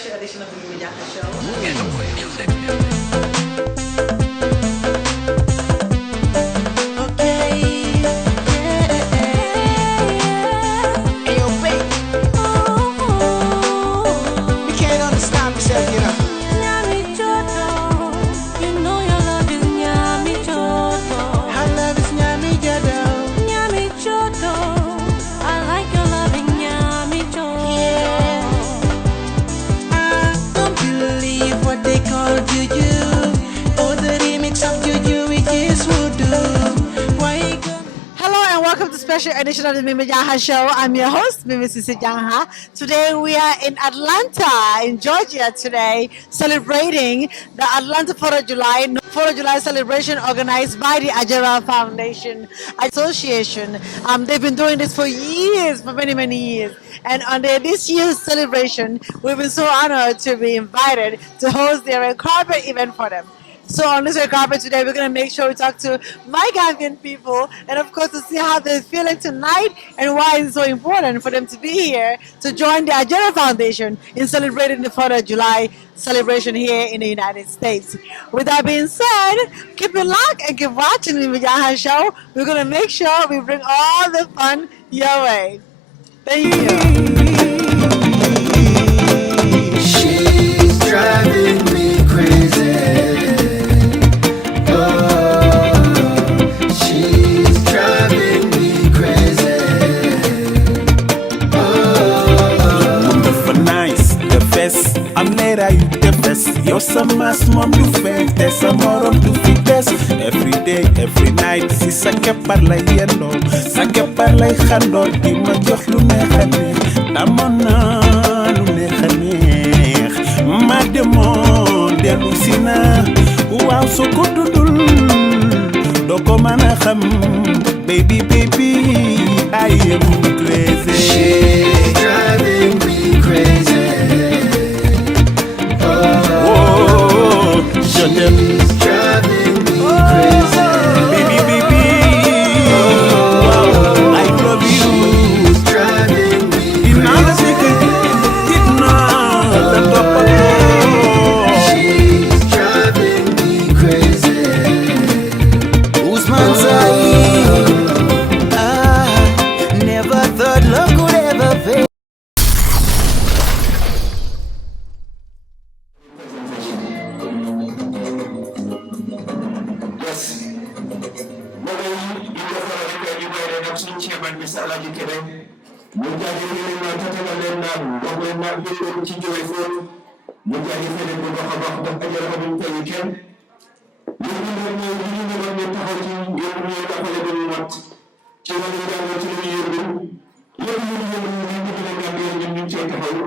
special edition of the Janha show. Get away music. Special edition of the Janha show. I'm your host, Janha. Today we are in Atlanta, in Georgia today, celebrating the Atlanta 4th of July. 4th of July celebration organized by the A.G.E.R.A Foundation Association. They've been doing this for years, for many, many years. And on this year's celebration, we've been so honored to be invited to host their red carpet event for them. So on this red carpet today, we're going to make sure we talk to my Gambian people and of course to see how they're feeling tonight and why it's so important for them to be here to join the A.G.E.R.A Foundation in celebrating the 4th of July celebration here in the United States. With that being said, keep it locked and keep watching the Janha show. We're going to make sure we bring all the fun your way. Thank you. She's driving me crazy. I'm later you the best. You're some mass mom to fake. There's some more to fit this. Every day, every night. Si sake parla yellow. Sake parla khando. Di ma jox lu neexane. Namona lu neexane. Ma demon delu sina. Waaw so ko dundul. Do ko mana xam. Baby, baby, I am crazy. She's driving me crazy. She's driving me crazy. Baby, baby, wow, I love you. She's driving me crazy. She's driving me crazy. Usman Saeed, I never thought love could ever fade. A.G.E.R.A mu jaajëfal leen tatagal leen naan wax leen naan yéen ci jóge foofu mu jaajëfal leen bu baax a baax ndax A.G.E.R.A duñ tey kenn li ñu doon mooy li ñu doon ñu taxaw ci ngir ñu taxawale ba mu mat ci wàllu jàng ci lu yëngu lépp lu ñu yëngu ñu ngi dina Gambia ñun ñu cee taxaw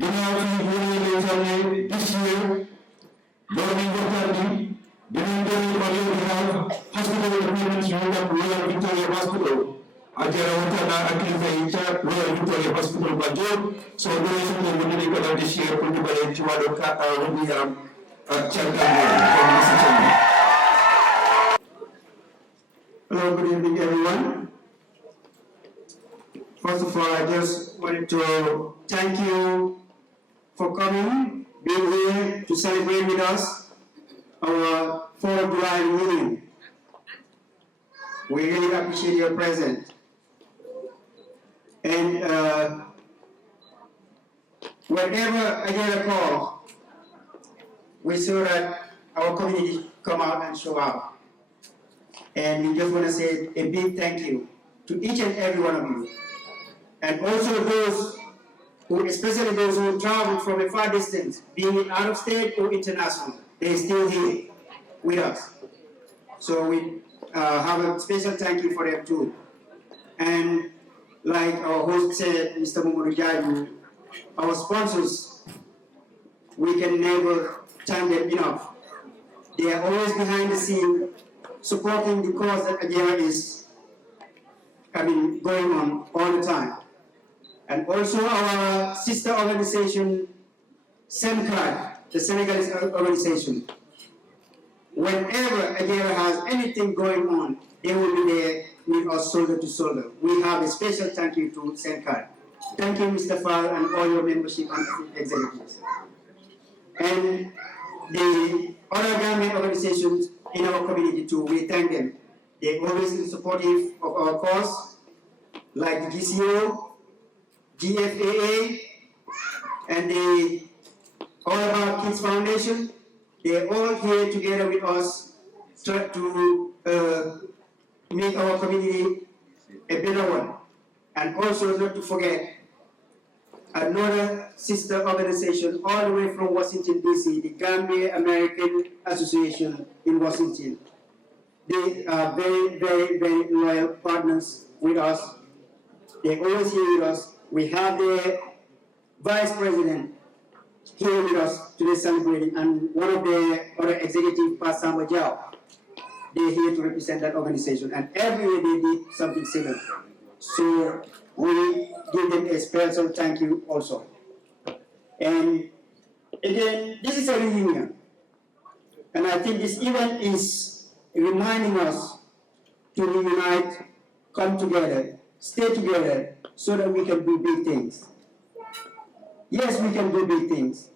ginnaaw fi ñu leen xam ne this year doon nañ waxtaan bi dinañ doon ko yow xaar hospital agreements yu nekk Royal Victoria Hospital A.G.E.R.A waxtaan ak kilifa yi ca Royal Victoria Hospital Banjul soo doon suñu ko ñu ko dal this year pour ñu bare ci wàllu wér yaram ak Hello, good evening everyone. First of all, I just wanted to thank you for coming, being here to celebrate with us our 4th of July reunion. We really appreciate your presence. And whenever A.G.E.R.A calls, we saw that our community come out and show up. And we just want to say a big thank you to each and every one of you. And also those who, especially those who travel from a far distance, being it out of state or international, they're still here with us. So we have a special thank you for them too. And like our host said, Mr. Mumudu Jaju, our sponsors, we can never thank them enough. They are always behind the scene supporting the cause that A.G.E.R.A is going on all the time. And also our sister organization, SEMCAD, the Senegalese organization. Whenever A.G.E.R.A has anything going on, they will be there with us shoulder to shoulder. We have a special thank you to SEMCAD. Thank you, Mr. Fall, and all your membership and executives. And the other Gambian organizations in our community too, we thank them. They're always been supportive of our cause, like the GCO, GFAA, and the All About Kids Foundation. They're all here together with us to make our community a better one. And also not to forget another sister organization all the way from Washington, D.C., the Gambia American Association in Washington. They are very, very, very loyal partners with us. They always here with us. We have the vice president here with us today celebrating, and one of the other executives, Pastor Agera. They're here to represent that organization, and every year they did something similar. So we give them a special thank you also. And again, this is a reunion, and I think this event is reminding us to reunite, come together, stay together, so that we can do big things. Yes, we can do big things,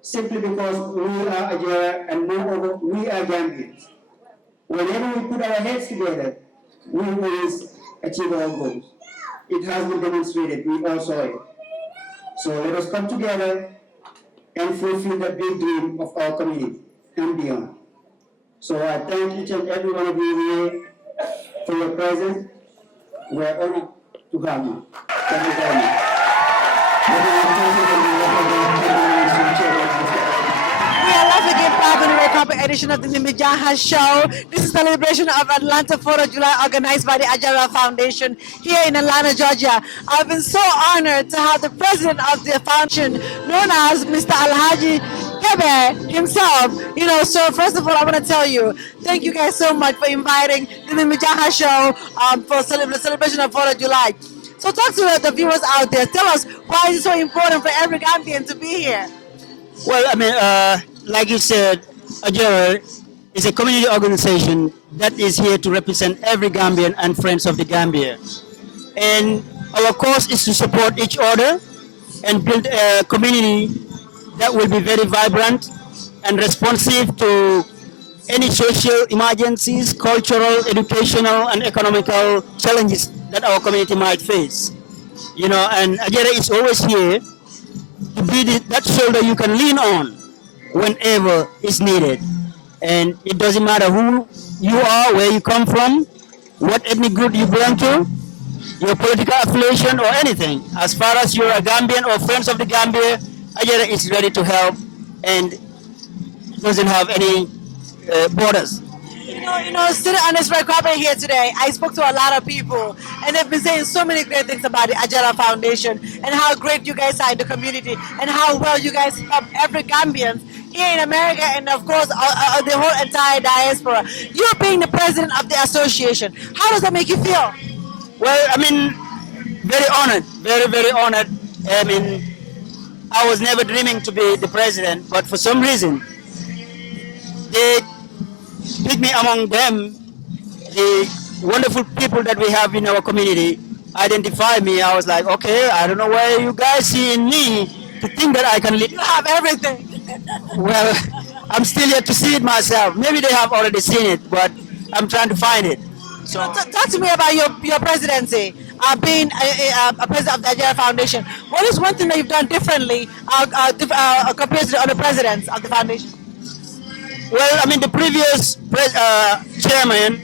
simply because we are Agera, and moreover, we are Gambians. Whenever we put our heads together, we always achieve our goals. It has been demonstrated, we all saw it. So let us come together and fulfill the big dream of our community and beyond. So I thank each and every one of you here for your presence. We are honored to have you. Thank you very much. We are live again back on the Red Carpet edition of the Janha show. This is a celebration of Atlanta 4th of July organized by the A.G.E.R.A Foundation here in Atlanta, Georgia. I've been so honored to have the president of the foundation, known as Mr. A.G.E.R.A himself. You know, so first of all, I want to tell you, thank you guys so much for inviting the Janha show for the celebration of 4th of July. So talk to the viewers out there. Tell us, why is it so important for every Gambian to be here? Well, I mean, like you said, A.G.E.R.A is a community organization that is here to represent every Gambian and friends of the Gambia. And our cause is to support each other and build a community that will be very vibrant and responsive to any social emergencies, cultural, educational, and economical challenges that our community might face. You know, and A.G.E.R.A is always here to be that shoulder you can lean on whenever it's needed. And it doesn't matter who you are, where you come from, what ethnic group you belong to, your political affiliation or anything. As far as you're a Gambian or friends of the Gambia, A.G.E.R.A is ready to help and doesn't have any borders. You know, sitting on this red carpet here today, I spoke to a lot of people, and they've been saying so many great things about the A.G.E.R.A Foundation and how great you guys are in the community and how well you guys help every Gambian here in America and, of course, the whole entire diaspora. You being the president of the association, how does that make you feel? Well, I mean, very honored, very, very honored. I mean, I was never dreaming to be the president, but for some reason, they pick me among them. The wonderful people that we have in our community identify me. I was like, okay, I don't know where you guys see in me to think that I can lead. You have everything. Well, I'm still yet to see it myself. Maybe they have already seen it, but I'm trying to find it. So Talk to me about your presidency, being a president of the A.G.E.R.A Foundation. What is one thing that you've done differently compared to the other presidents of the foundation? well, I mean, the previous chairman,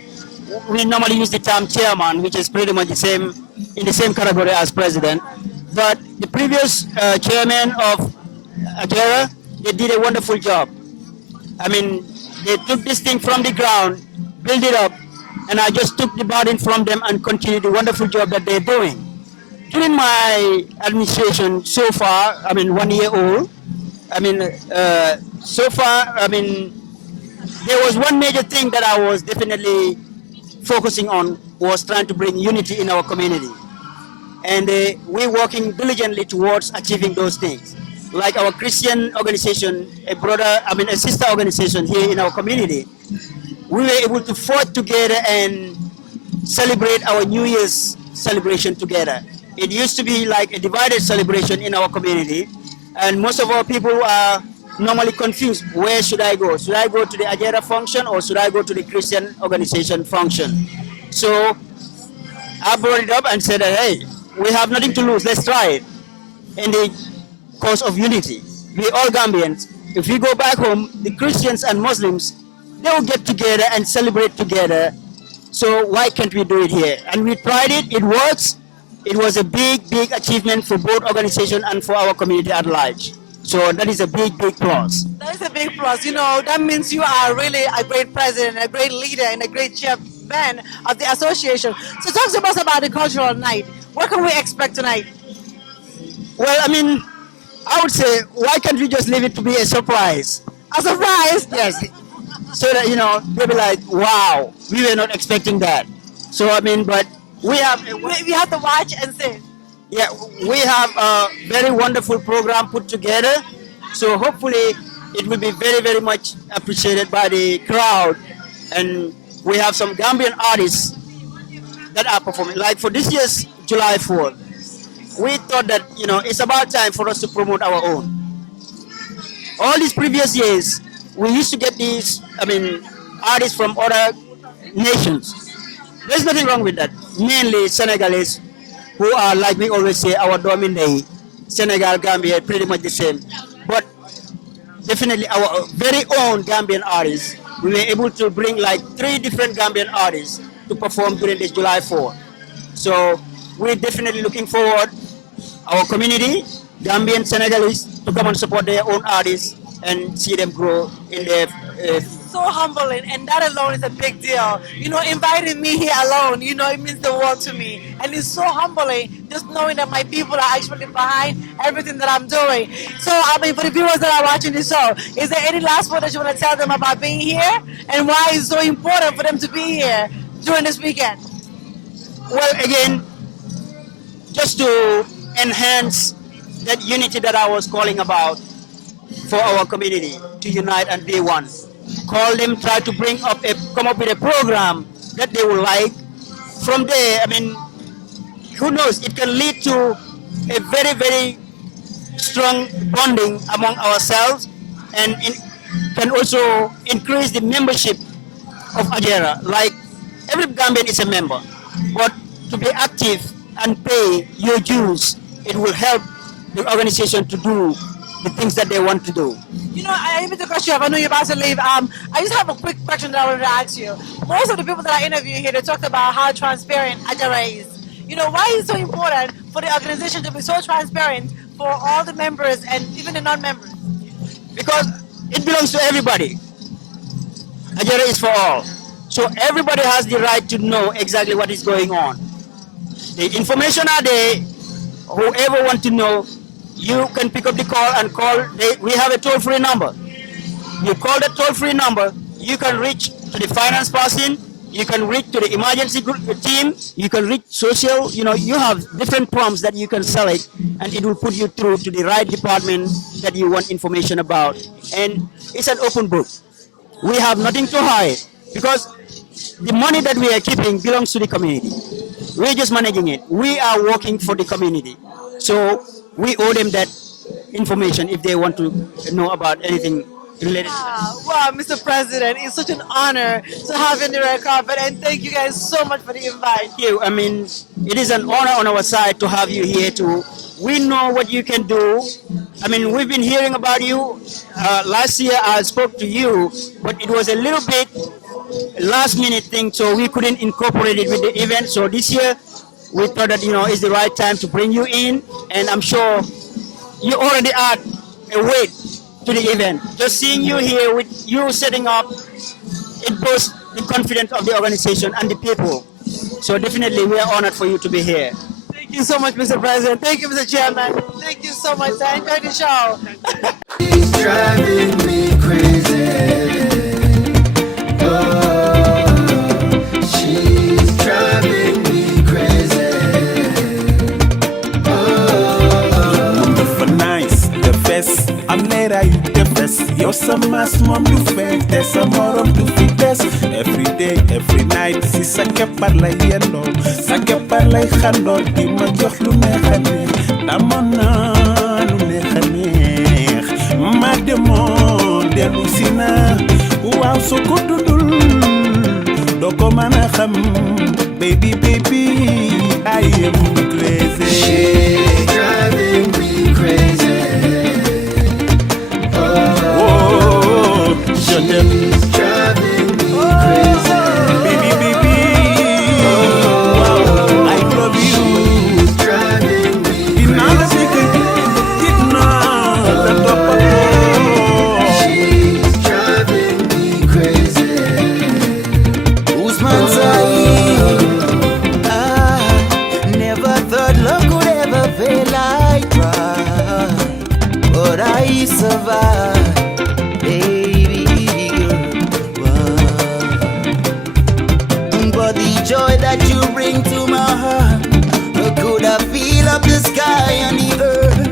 we normally use the term chairman, which is pretty much the same, in the same category as president. But the previous chairman of A.G.E.R.A, they did a wonderful job. I mean, they took this thing from the ground, built it up, and I just took the burden from them and continued the wonderful job that they're doing. During my administration so far, I mean, 1 year old, I mean, so far, I mean, there was one major thing that I was definitely focusing on was trying to bring unity in our community. And we're working diligently towards achieving those things. Like our Christian organization, a sister organization here in our community, we were able to forge together and celebrate our New Year's celebration together. It used to be like a divided celebration in our community, and most of our people are normally confused. Where should I go? Should I go to the Agera function or should I go to the Christian organization function? So I brought it up and said that, hey, we have nothing to lose. Let's try it in the cause of unity. We all Gambians. If we go back home, the Christians and Muslims, they will get together and celebrate together. So why can't we do it here? And we tried it. It works. It was a big, big achievement for both organizations and for our community at large. So that is a big, big plus. That is a big plus. You know, that means you are really a great president, a great leader, and a great chairman of the association. So talk to us about the cultural night. What can we expect tonight? Well, I mean, I would say, why can't we just leave it to be a surprise? A surprise? Yes. So that, they'll be like, wow, we were not expecting that. So, I mean, but we have to watch and see. Yeah, we have a very wonderful program put together. So hopefully it will be very, very much appreciated by the crowd. And we have some Gambian artists that are performing. Like for this year's July 4th, we thought that, it's about time for us to promote our own. All these previous years, we used to get these, artists from other nations. There's nothing wrong with that. Mainly Senegalese, who are, like we always say, our dominate. Senegal, Gambia, pretty much the same. But definitely our very own Gambian artists, we were able to bring like 3 different Gambian artists to perform during this July 4th. So we're definitely looking forward, our community, Gambian Senegalese, to come and support their own artists and see them grow in their so humbling, and that alone is a big deal. Inviting me here alone, it means the world to me. And it's so humbling just knowing that my people are actually behind everything that I'm doing. So, for the viewers that are watching this show, is there any last word that you want to tell them about being here and why it's so important for them to be here during this weekend? Well, again, just to enhance that unity that I was calling about for our community, to unite and be one. Call them, try to come up with a program that they will like. From there, who knows, it can lead to a very, very strong bonding among ourselves, and it can also increase the membership of Agera. Like, every Gambian is a member, but to be active and pay your dues, it will help the organization to do the things that they want to do. I have a question. I know you're about to leave. I just have a quick question that I wanted to ask you. Most of the people that I interviewed here, they talked about how transparent A.G.E.R.A is. Why is it so important for the organization to be so transparent for all the members and even the non-members? Because it belongs to everybody. A.G.E.R.A is for all. So everybody has the right to know exactly what is going on. The information are there. Whoever wants to know, you can pick up the call and call. We have a toll-free number. You call that toll-free number, you can reach to the finance person, you can reach to the emergency group, team, you can reach social, you have different prompts that you can select, and it will put you through to the right department that you want information about. And it's an open book. We have nothing to hide, because the money that we are keeping belongs to the community. We're just managing it. We are working for the community. So we owe them that information if they want to know about anything related. Wow, Mr. President, it's such an honor to have you on the red carpet, and thank you guys so much for the invite. Thank you. It is an honor on our side to have you here too. We know what you can do. We've been hearing about you. Last year I spoke to you, but it was a little bit last minute thing, so we couldn't incorporate it with the event. So this year, we thought that, it's the right time to bring you in, and I'm sure you already add a weight to the event. Just seeing you here with you setting up, it boosts the confidence of the organization and the people. So definitely we are honored for you to be here. Thank you so much, Mr. President. Thank you, Mr. Chairman. Thank you so much. I enjoyed the show. She's driving me crazy. Oh, she's driving me crazy. The finance, the best, I'm later you the best. Yow sa maas moom du fente sa morom du fi des. Every day every night si sa keppar lay yendoo sa keppar lay xandoor di ma jox lu neex a neex damoon naa lu neex a neex ma demoon dellu si na waaw soo ko dundul doo ko mën a xam baby baby I am crazy. She's driving me crazy. Je t'aime. She's driving me crazy. Baby, baby, I love you. She's driving me Dinala sike, dinala topato. She's driving me crazy. Usman Saeed, I never thought love could ever feel like try, but I survived. But the joy that you bring to my heart, could I feel up the sky and the earth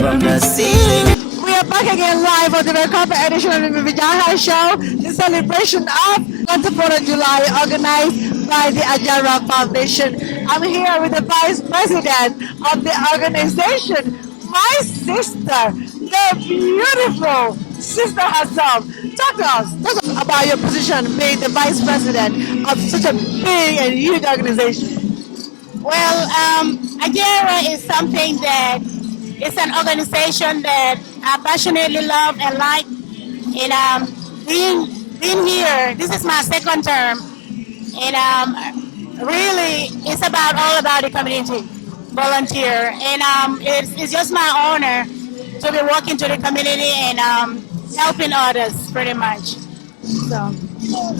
from the ceiling? We are back again live on the Recover edition of the Janha show, the celebration of the 4th of July organized by the A.G.E.R.A Foundation. I'm here with the Vice President of the organization, my sister, the beautiful sister herself. Talk to us about your position being the Vice President of such a big and huge organization. Well, Agera is something that it's an organization that I passionately love and like. And being here, this is my second term, and really it's all about the community, volunteer, and it's just my honor to be working to the community and helping others, pretty much. So.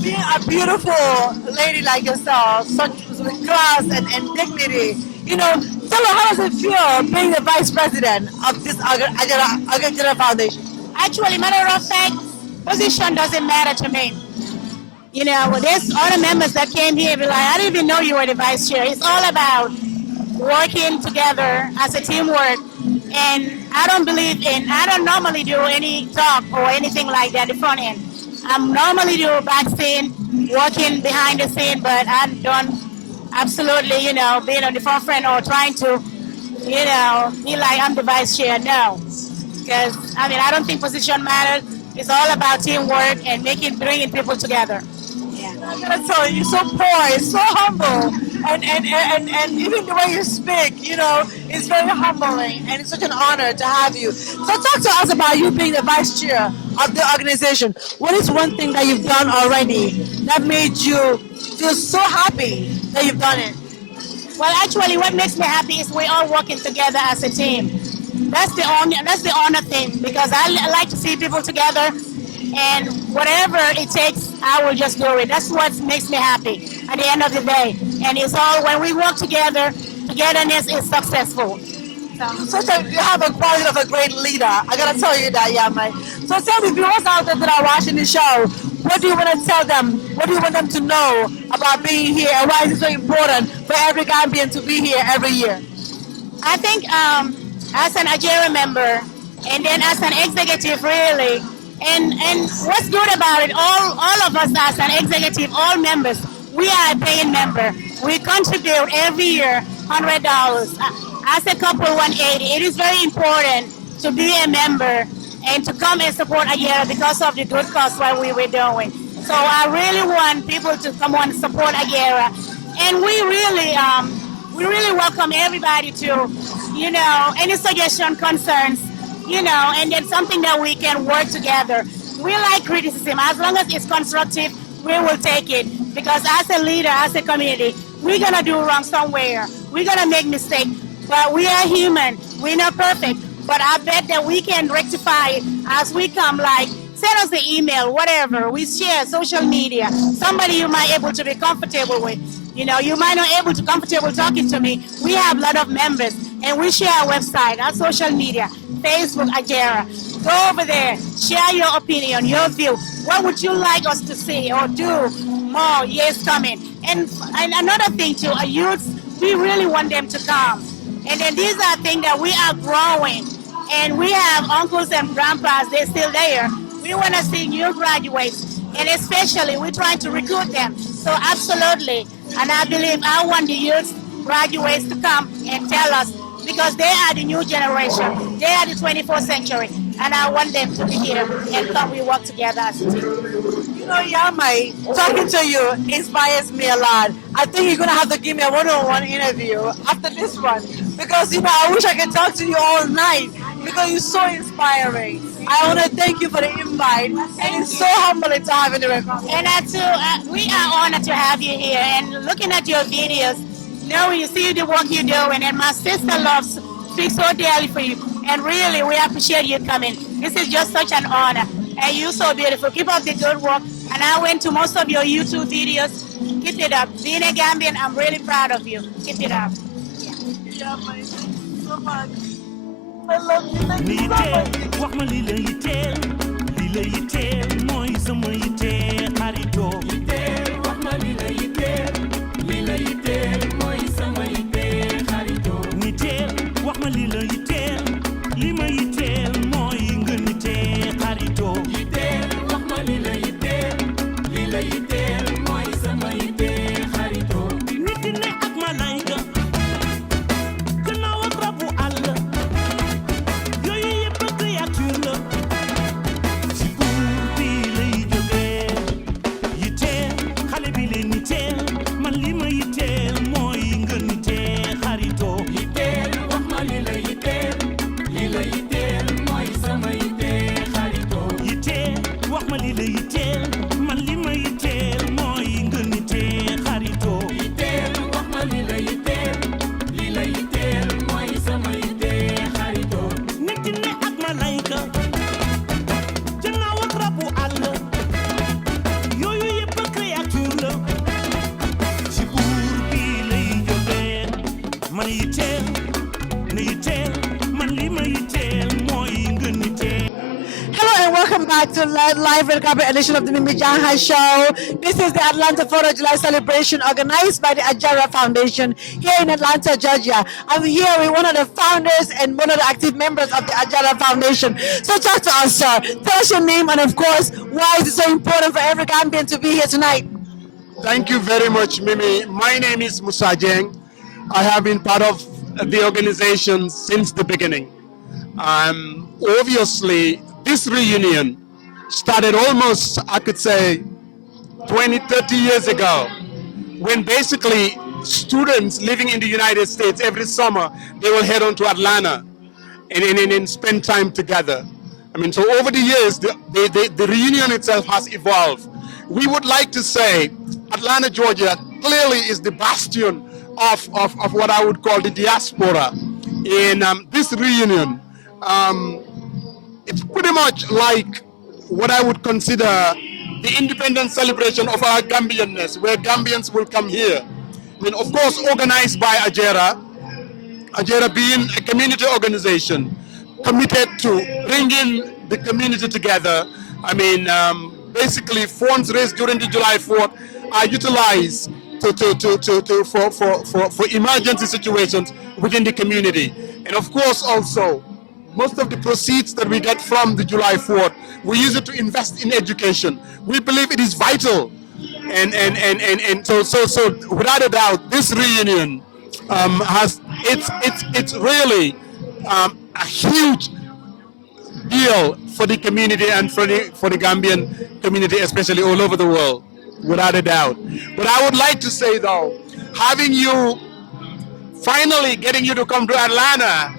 Being a beautiful lady like yourself, such with class and dignity, tell her how does it feel being the vice president of this Agera Foundation? Actually, matter of fact, position doesn't matter to me. There's other members that came here be like, I didn't even know you were the vice chair. It's all about working together as a teamwork. And I don't normally do any talk or anything like that at the front end. I'm normally do back scene, working behind the scene, but I don't absolutely, being on the forefront or trying to, be like I'm the vice chair. No, because I don't think position matters. It's all about teamwork and bringing people together. I gotta tell you, you're so poised, so humble, and even the way you speak, it's very humbling, and it's such an honor to have you. So talk to us about you being the vice chair of the organization. What is one thing that you've done already that made you feel so happy that you've done it? Well, actually, what makes me happy is we're all working together as a team. That's the honor thing, because I like to see people together. And whatever it takes, I will just do it. That's what makes me happy at the end of the day. And it's all when we work together, togetherness is successful. You have a quality of a great leader. I gotta tell you that, yeah, mate. So tell me, viewers out there that are watching the show, what do you want to tell them? What do you want them to know about being here, and why is it so important for every Gambian to be here every year? I think as an A.G.E.R.A member, and then as an executive, really. And what's good about it, all of us as an executive, all members, we are a paying member. We contribute every year $100. As a couple, $180. It is very important to be a member and to come and support A.G.E.R.A because of the good cause what we were doing. So I really want people to come on and support A.G.E.R.A. And we really welcome everybody to, any suggestion, concerns, and then something that we can work together. We like criticism. As long as it's constructive, we will take it. Because as a leader, as a community, we're going to do wrong somewhere. We're going to make mistakes. But we are human. We're not perfect. But I bet that we can rectify it as we come, like, send us the email, whatever. We share social media. Somebody you might able to be comfortable with. You might not able to comfortable talking to me. We have a lot of members. And we share our website, our social media, Facebook, Agera. Go over there, share your opinion, your view. What would you like us to see or do more years coming? And another thing too, our youth, we really want them to come. And then these are things that we are growing. And we have uncles and grandpas, they're still there. We want to see new graduates, and especially we're trying to recruit them. So absolutely, and I believe I want the youth graduates to come and tell us because they are the new generation. They are the 24th century, and I want them to be here and come. We work together as a team. You know, Yamai, talking to you inspires me a lot. I think you're gonna have to give me a one-on-one interview after this one because I wish I could talk to you all night because you're so inspiring. I want to thank you for the invite, and it's so humbling to have you in the record. And we are honored to have you here and looking at your videos. You see the work you're doing, and my sister loves speaks so dearly for you. And really, we appreciate you coming. This is just such an honor. And you're so beautiful. Keep up the good work. And I went to most of your YouTube videos. Keep it up. Being a Gambian, I'm really proud of you. Keep it up. Yeah, man. Thank you so much. I love you. Thank you so much. wax ma lii la yitteel mooy sama yitteel xarito yitteel wax ma lii la yitteel mooy sama yitteel xarito nitteel wax ma lii la yitteel li ma yitteel mooy nga nitteel xarito yitteel wax ma lii la yitteel mooy sama yitteel xarito nit ne ak malayka gannaaw ak rabu àll To live red carpet edition of the Mimi Janha show. This is the Atlanta 4th of July celebration organized by the A.G.E.R.A Foundation here in Atlanta, Georgia. I'm here with one of the founders and one of the active members of the A.G.E.R.A Foundation. So talk to us, sir. Tell us your name and of course, why is it so important for every Gambian to be here tonight? Thank you very much, Mimi. My name is Musa Jeng. I have been part of the organization since the beginning. Obviously, this reunion started almost, I could say, 20, 30 years ago, when basically students living in the United States, every summer, they will head on to Atlanta and spend time together. I mean, so over the years, the reunion itself has evolved. We would like to say Atlanta, Georgia clearly is the bastion of what I would call the diaspora. In this reunion, it's pretty much like what I would consider the independence celebration of our Gambianness, where Gambians will come here. I mean, of course, organized by A.G.E.R.A. A.G.E.R.A being a community organization committed to bringing the community together. I mean, basically funds raised during the July 4th are utilized for emergency situations within the community. And of course also, most of the proceeds that we get from the July 4th, we use it to invest in education. We believe it is vital. And so without a doubt, this reunion it's really a huge deal for the community and for the Gambian community, especially all over the world, without a doubt. But I would like to say though, having you, finally getting you to come to Atlanta,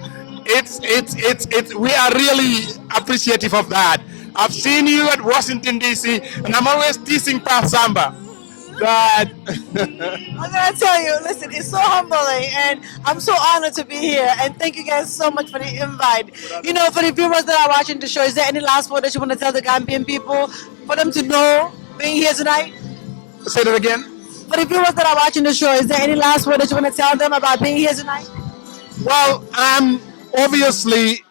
we are really appreciative of that. I've seen you at Washington, D.C., and I'm always teasing Pat Samba that I'm gonna tell you, listen, it's so humbling and I'm so honored to be here, and thank you guys so much for the invite. You know, for the viewers that are watching the show, is there any last word that you want to tell the Gambian people for them to know being here tonight? Say that again. For the viewers that are watching the show, is there any last word that you want to tell them about being here tonight? Well, obviously,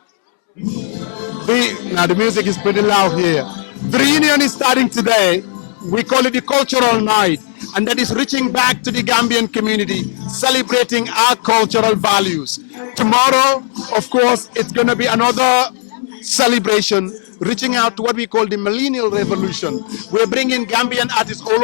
the music is pretty loud here. The reunion is starting today. We call it the cultural night, and that is reaching back to the Gambian community, celebrating our cultural values. Tomorrow, of course, it's going to be another celebration reaching out to what we call the millennial revolution. We're bringing Gambian artists all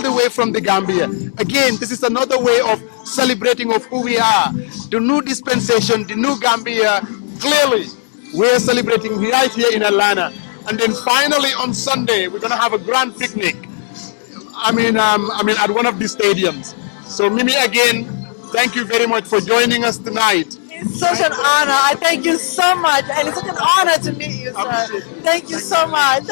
the way from the Gambia. Again, this is another way of celebrating of who we are. The new dispensation, the new Gambia, clearly we're celebrating right here in Atlanta. And then finally on Sunday, we're gonna have a grand picnic. At one of the stadiums. So Mimi, again, thank you very much for joining us tonight. It's such an honor. I thank you so much. And it's such an honor to meet you, sir. Thank you so much.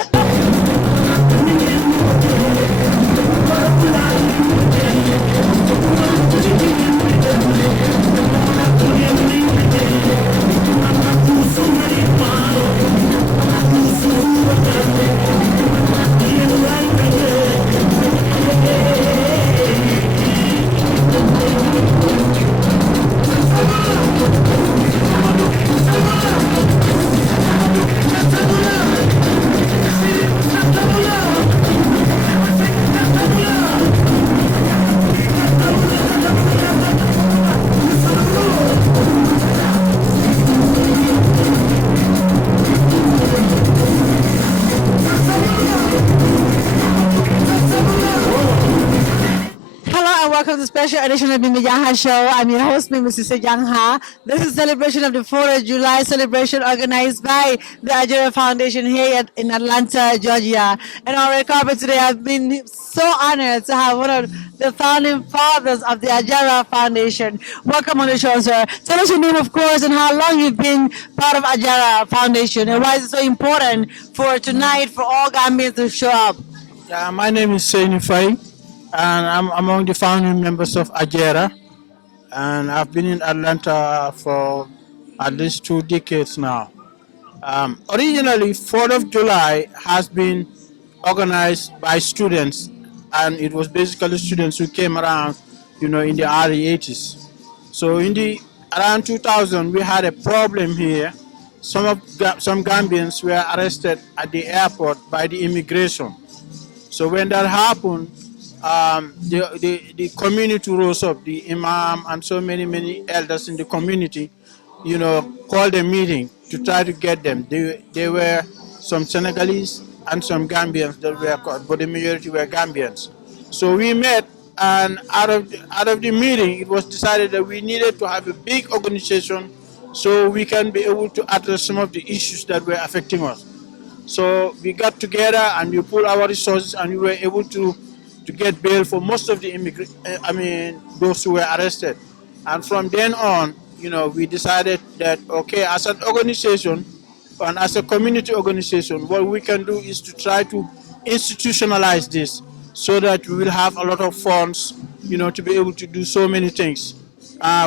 Hello and welcome to the special edition of the Janha Show. I'm your host, Mrs. Janha. This is a celebration of the 4th of July celebration organized by the A.G.E.R.A Foundation here in Atlanta, Georgia. And on red carpet today, I've been so honored to have one of the founding fathers of the A.G.E.R.A Foundation. Welcome on the show, sir. Tell us your name, of course, and how long you've been part of A.G.E.R.A Foundation, and why is it so important for tonight for all Gambians to show up. My name is Saini Fai, and I'm among the founding members of A.G.E.R.A, and I've been in Atlanta for at least 2 decades now. Originally, 4th of July has been organized by students, and it was basically students who came around, in the early 80s. So around 2000, we had a problem here. Some Gambians were arrested at the airport by the immigration. So when that happened, the community rose up, the imam and so many elders in the community, called a meeting to try to get them. They were some Senegalese and some Gambians that were caught, but the majority were Gambians. So we met, and out of the meeting, it was decided that we needed to have a big organization so we can be able to address some of the issues that were affecting us. So we got together and we pulled our resources, and we were able to get bail for most of the those who were arrested. And from then on, we decided that, okay, as an organization and as a community organization, what we can do is to try to institutionalize this so that we will have a lot of funds, to be able to do so many things.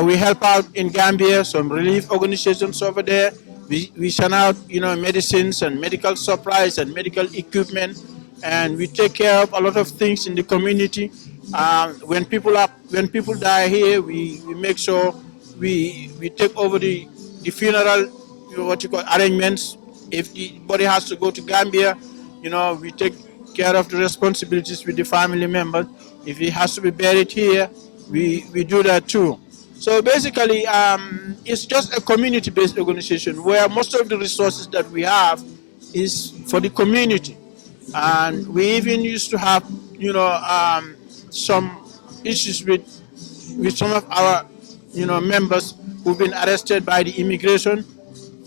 We help out in Gambia, some relief organizations over there. We send out, medicines and medical supplies and medical equipment, and we take care of a lot of things in the community. When people die here, we make sure we take over the funeral, arrangements. If the body has to go to Gambia, we take care of the responsibilities with the family members. If it has to be buried here, we do that too. So basically, it's just a community-based organization where most of the resources that we have is for the community. And we even used to have, some issues with some of our, members who've been arrested by the immigration.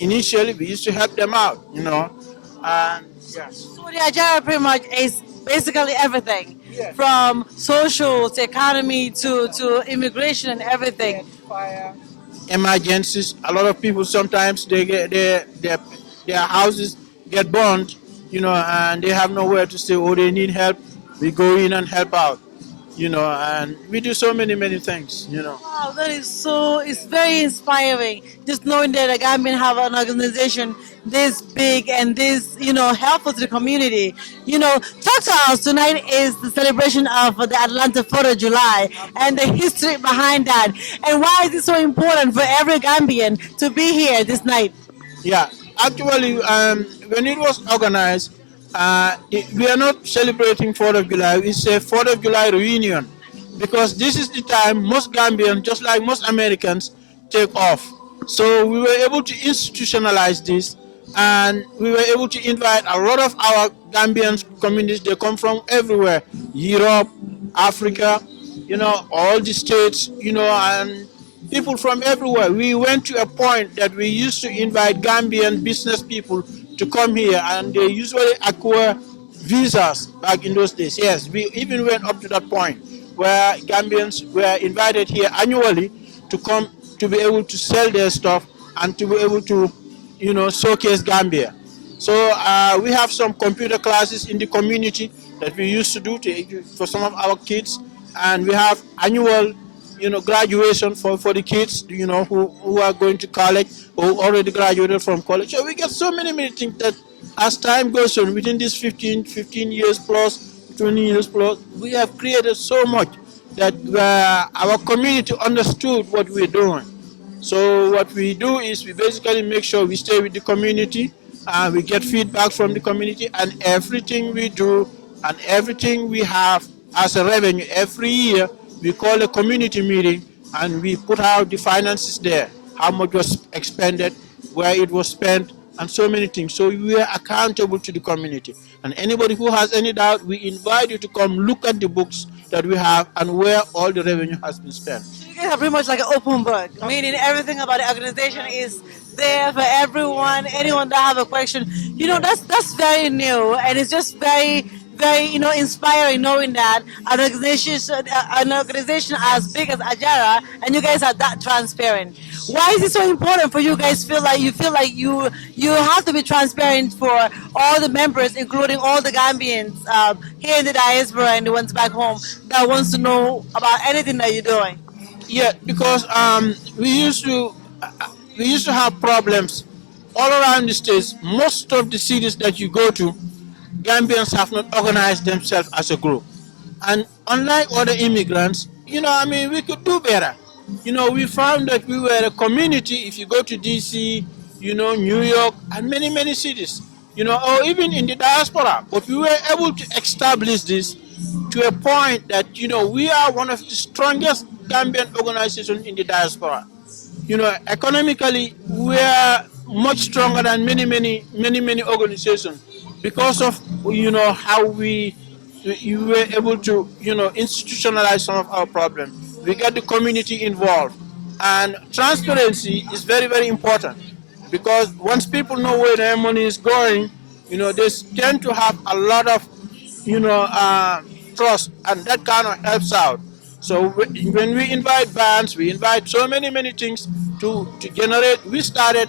Initially, we used to help them out, and yeah. So the A.G.E.R.A pretty much is basically everything, from social to economy to immigration and everything. Fire, emergencies. A lot of people sometimes they get their houses get burned, and they have nowhere to stay or they need help. We go in and help out, and we do so many things, Wow, that is it's very inspiring. Just knowing that the Gambian have an organization this big and this, helpful to the community. Talk to us. Tonight is the celebration of the Atlanta 4th of July and the history behind that. And why is it so important for every Gambian to be here this night? Yeah, actually, when it was organized, we are not celebrating 4th of July. It's a 4th of July reunion, because this is the time most Gambians, just like most Americans, take off. So we were able to institutionalize this and we were able to invite a lot of our Gambian communities. They come from everywhere, Europe, Africa, all the states, and people from everywhere. We went to a point that we used to invite Gambian business people to come here, and they usually acquire visas back in those days. Yes, we even went up to that point where Gambians were invited here annually to come to be able to sell their stuff and to be able to, showcase Gambia. So we have some computer classes in the community that we used to do for some of our kids, and we have annual, graduation for the kids, who are going to college or who already graduated from college. So we get so many things that as time goes on, within these 15 years plus, 20 years plus, we have created so much that our community understood what we're doing. So what we do is we basically make sure we stay with the community, and we get feedback from the community, and everything we do and everything we have as a revenue every year, we call a community meeting and we put out the finances there, how much was expended, where it was spent, and so many things. So we are accountable to the community. And anybody who has any doubt, we invite you to come look at the books that we have and where all the revenue has been spent. You guys are pretty much like an open book, meaning everything about the organization is there for everyone. Anyone that have a question, that's very new, and it's just very inspiring knowing that an organization as big as Agera, and you guys are that transparent. Why is it so important for you guys? Feel like you have to be transparent for all the members, including all the Gambians here in the diaspora and the ones back home that wants to know about anything that you're doing. Yeah, because we used to have problems all around the states. Most of the cities that you go to, Gambians have not organized themselves as a group. And unlike other immigrants, we could do better. We found that we were a community. If you go to DC, New York, and many cities, or even in the diaspora. But we were able to establish this to a point that, we are one of the strongest Gambian organizations in the diaspora. Economically, we are much stronger than many organizations because of, how we were able to, institutionalize some of our problems. We get the community involved. And transparency is very important because once people know where their money is going, they tend to have a lot of, trust, and that kind of helps out. So when we invite bands, we invite so many things to generate. We started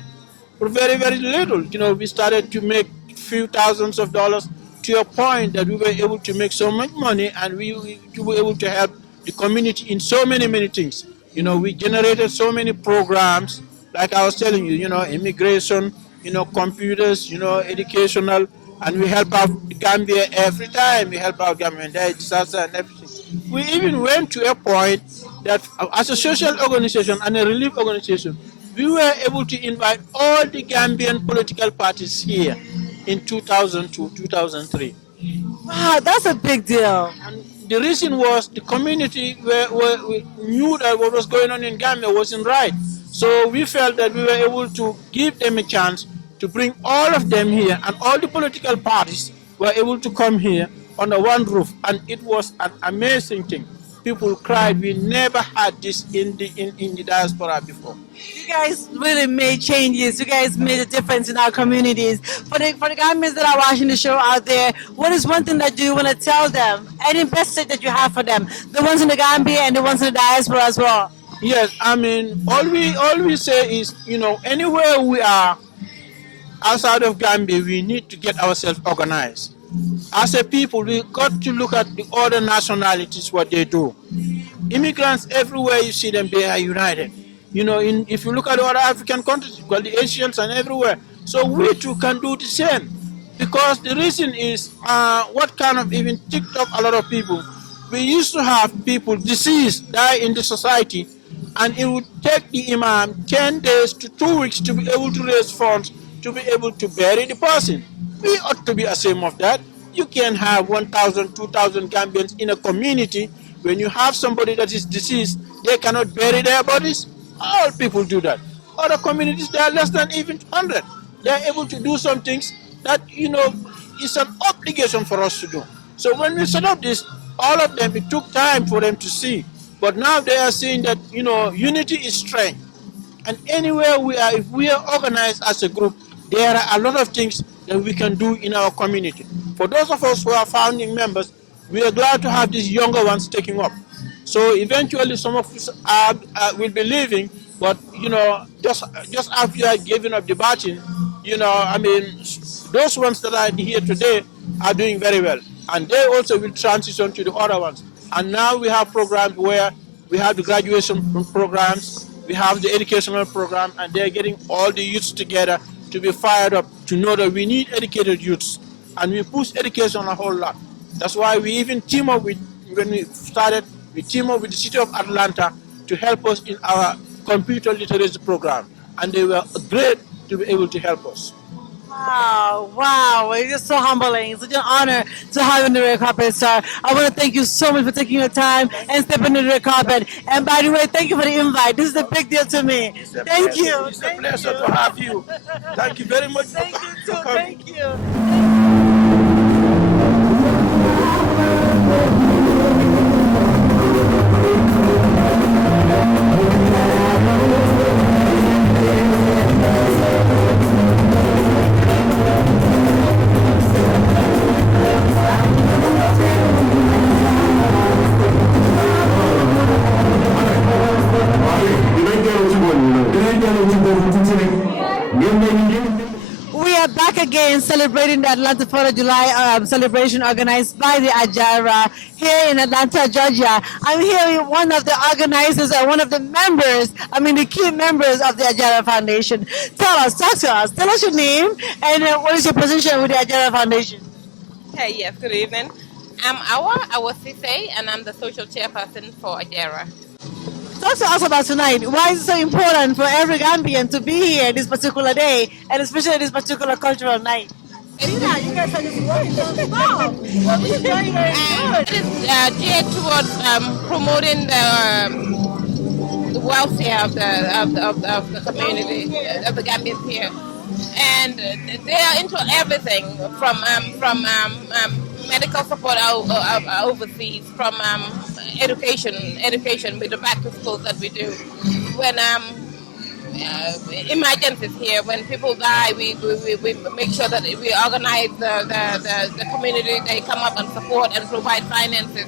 for very little. We started to make few thousands of dollars to a point that we were able to make so much money, and we were able to help the community in so many things. We generated so many programs, like I was telling you, immigration, computers, educational, and we help out Gambia every time. We help out Gambia when there is disaster and everything. We even went to a point that as a social organization and a relief organization, we were able to invite all the Gambian political parties here in 2002, 2003. Wow, that's a big deal. And the reason was the community we knew that what was going on in Gambia wasn't right. So we felt that we were able to give them a chance to bring all of them here, and all the political parties were able to come here under one roof, and it was an amazing thing. People cried. We never had this in the diaspora before. You guys really made changes. You guys made a difference in our communities. For the Gambians that are watching the show out there, what is one thing that you want to tell them? Any message that you have for them? The ones in the Gambia and the ones in the diaspora as well. Yes, all we say is, anywhere we are outside of Gambia, we need to get ourselves organized. As a people, we got to look at the other nationalities, what they do. Immigrants everywhere you see them, they are united. If you look at other African countries, you've got the Asians and everywhere. So we too can do the same. Because the reason is, what kind of even ticked up a lot of people. We used to have people deceased die in the society, and it would take the imam 10 days to 2 weeks to be able to raise funds to be able to bury the person. We ought to be ashamed of that. You can't have 1,000, 2,000 Gambians in a community. When you have somebody that is deceased, they cannot bury their bodies. All people do that. Other communities, they are less than even 100. they are able to do some things that, it's an obligation for us to do. So when we set up this, all of them, it took time for them to see. But now they are seeing that, unity is strength. And anywhere we are, if we are organized as a group, there are a lot of things that we can do in our community. For those of us who are founding members, we are glad to have these younger ones taking up. So eventually, some of us will be leaving, but just after you are giving up the baton, I mean, those ones that are here today are doing very well, and they also will transition to the other ones. And now we have programs where we have the graduation programs, we have the educational program, and they're getting all the youths together to be fired up to know that we need educated youths, and we push education a whole lot. That's why we even team up with, when we started, we team up with the city of Atlanta to help us in our computer literacy program, and they were great to be able to help us. Wow, it's just so humbling. Such an honor to have you on the red carpet, sir. I want to thank you so much for taking your time and stepping on the red carpet. And by the way, thank you for the invite. This is a big deal to me. Thank you. It's a pleasure to have you. Thank you very much. Thank you too. for coming. Thank you. We are back again celebrating the Atlanta 4th of July celebration organized by the A.G.E.R.A here in Atlanta, Georgia. I'm here with one of the organizers and one of the members, the key members of the A.G.E.R.A Foundation. Talk to us. Tell us your name and what is your position with the A.G.E.R.A Foundation? Hey, yes, good evening. I'm Awa Sise, and I'm the social chairperson for A.G.E.R.A. Talk to us about tonight. Why is it so important for every Gambian to be here this particular day, and especially this particular cultural night? You guys are just working non-stop. Well, this is very, very good. It is geared towards promoting the welfare of the community, of the Gambians here. And they are into everything from medical support overseas, from education with the back to schools that we do. When emergencies here, when people die, we make sure that we organize the community. They come up and support and provide finances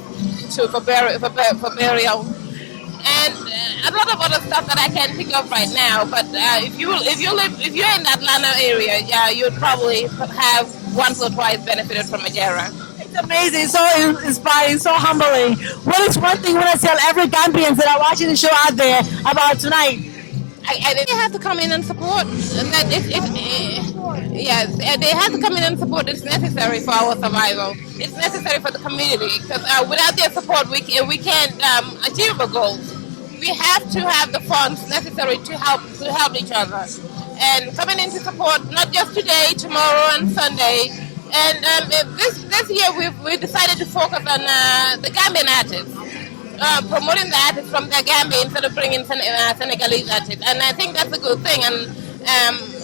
for burial. And a lot of other stuff that I can't think of right now. But if you're in the Atlanta area, you'd probably have once or twice benefited from A.G.E.R.A. It's amazing, so inspiring, so humbling. What is one thing you want to tell every Gambians that are watching the show out there about tonight? They have to come in and support. They have to come in and support. It's necessary for our survival. It's necessary for the community, because without their support, we can't achieve our goals. We have to have the funds necessary to help each other, and coming in to support not just today, tomorrow, and Sunday. And this year we decided to focus on the Gambian artists. Promoting the artists from the Gambia instead of bringing Senegalese artists, and I think that's a good thing. And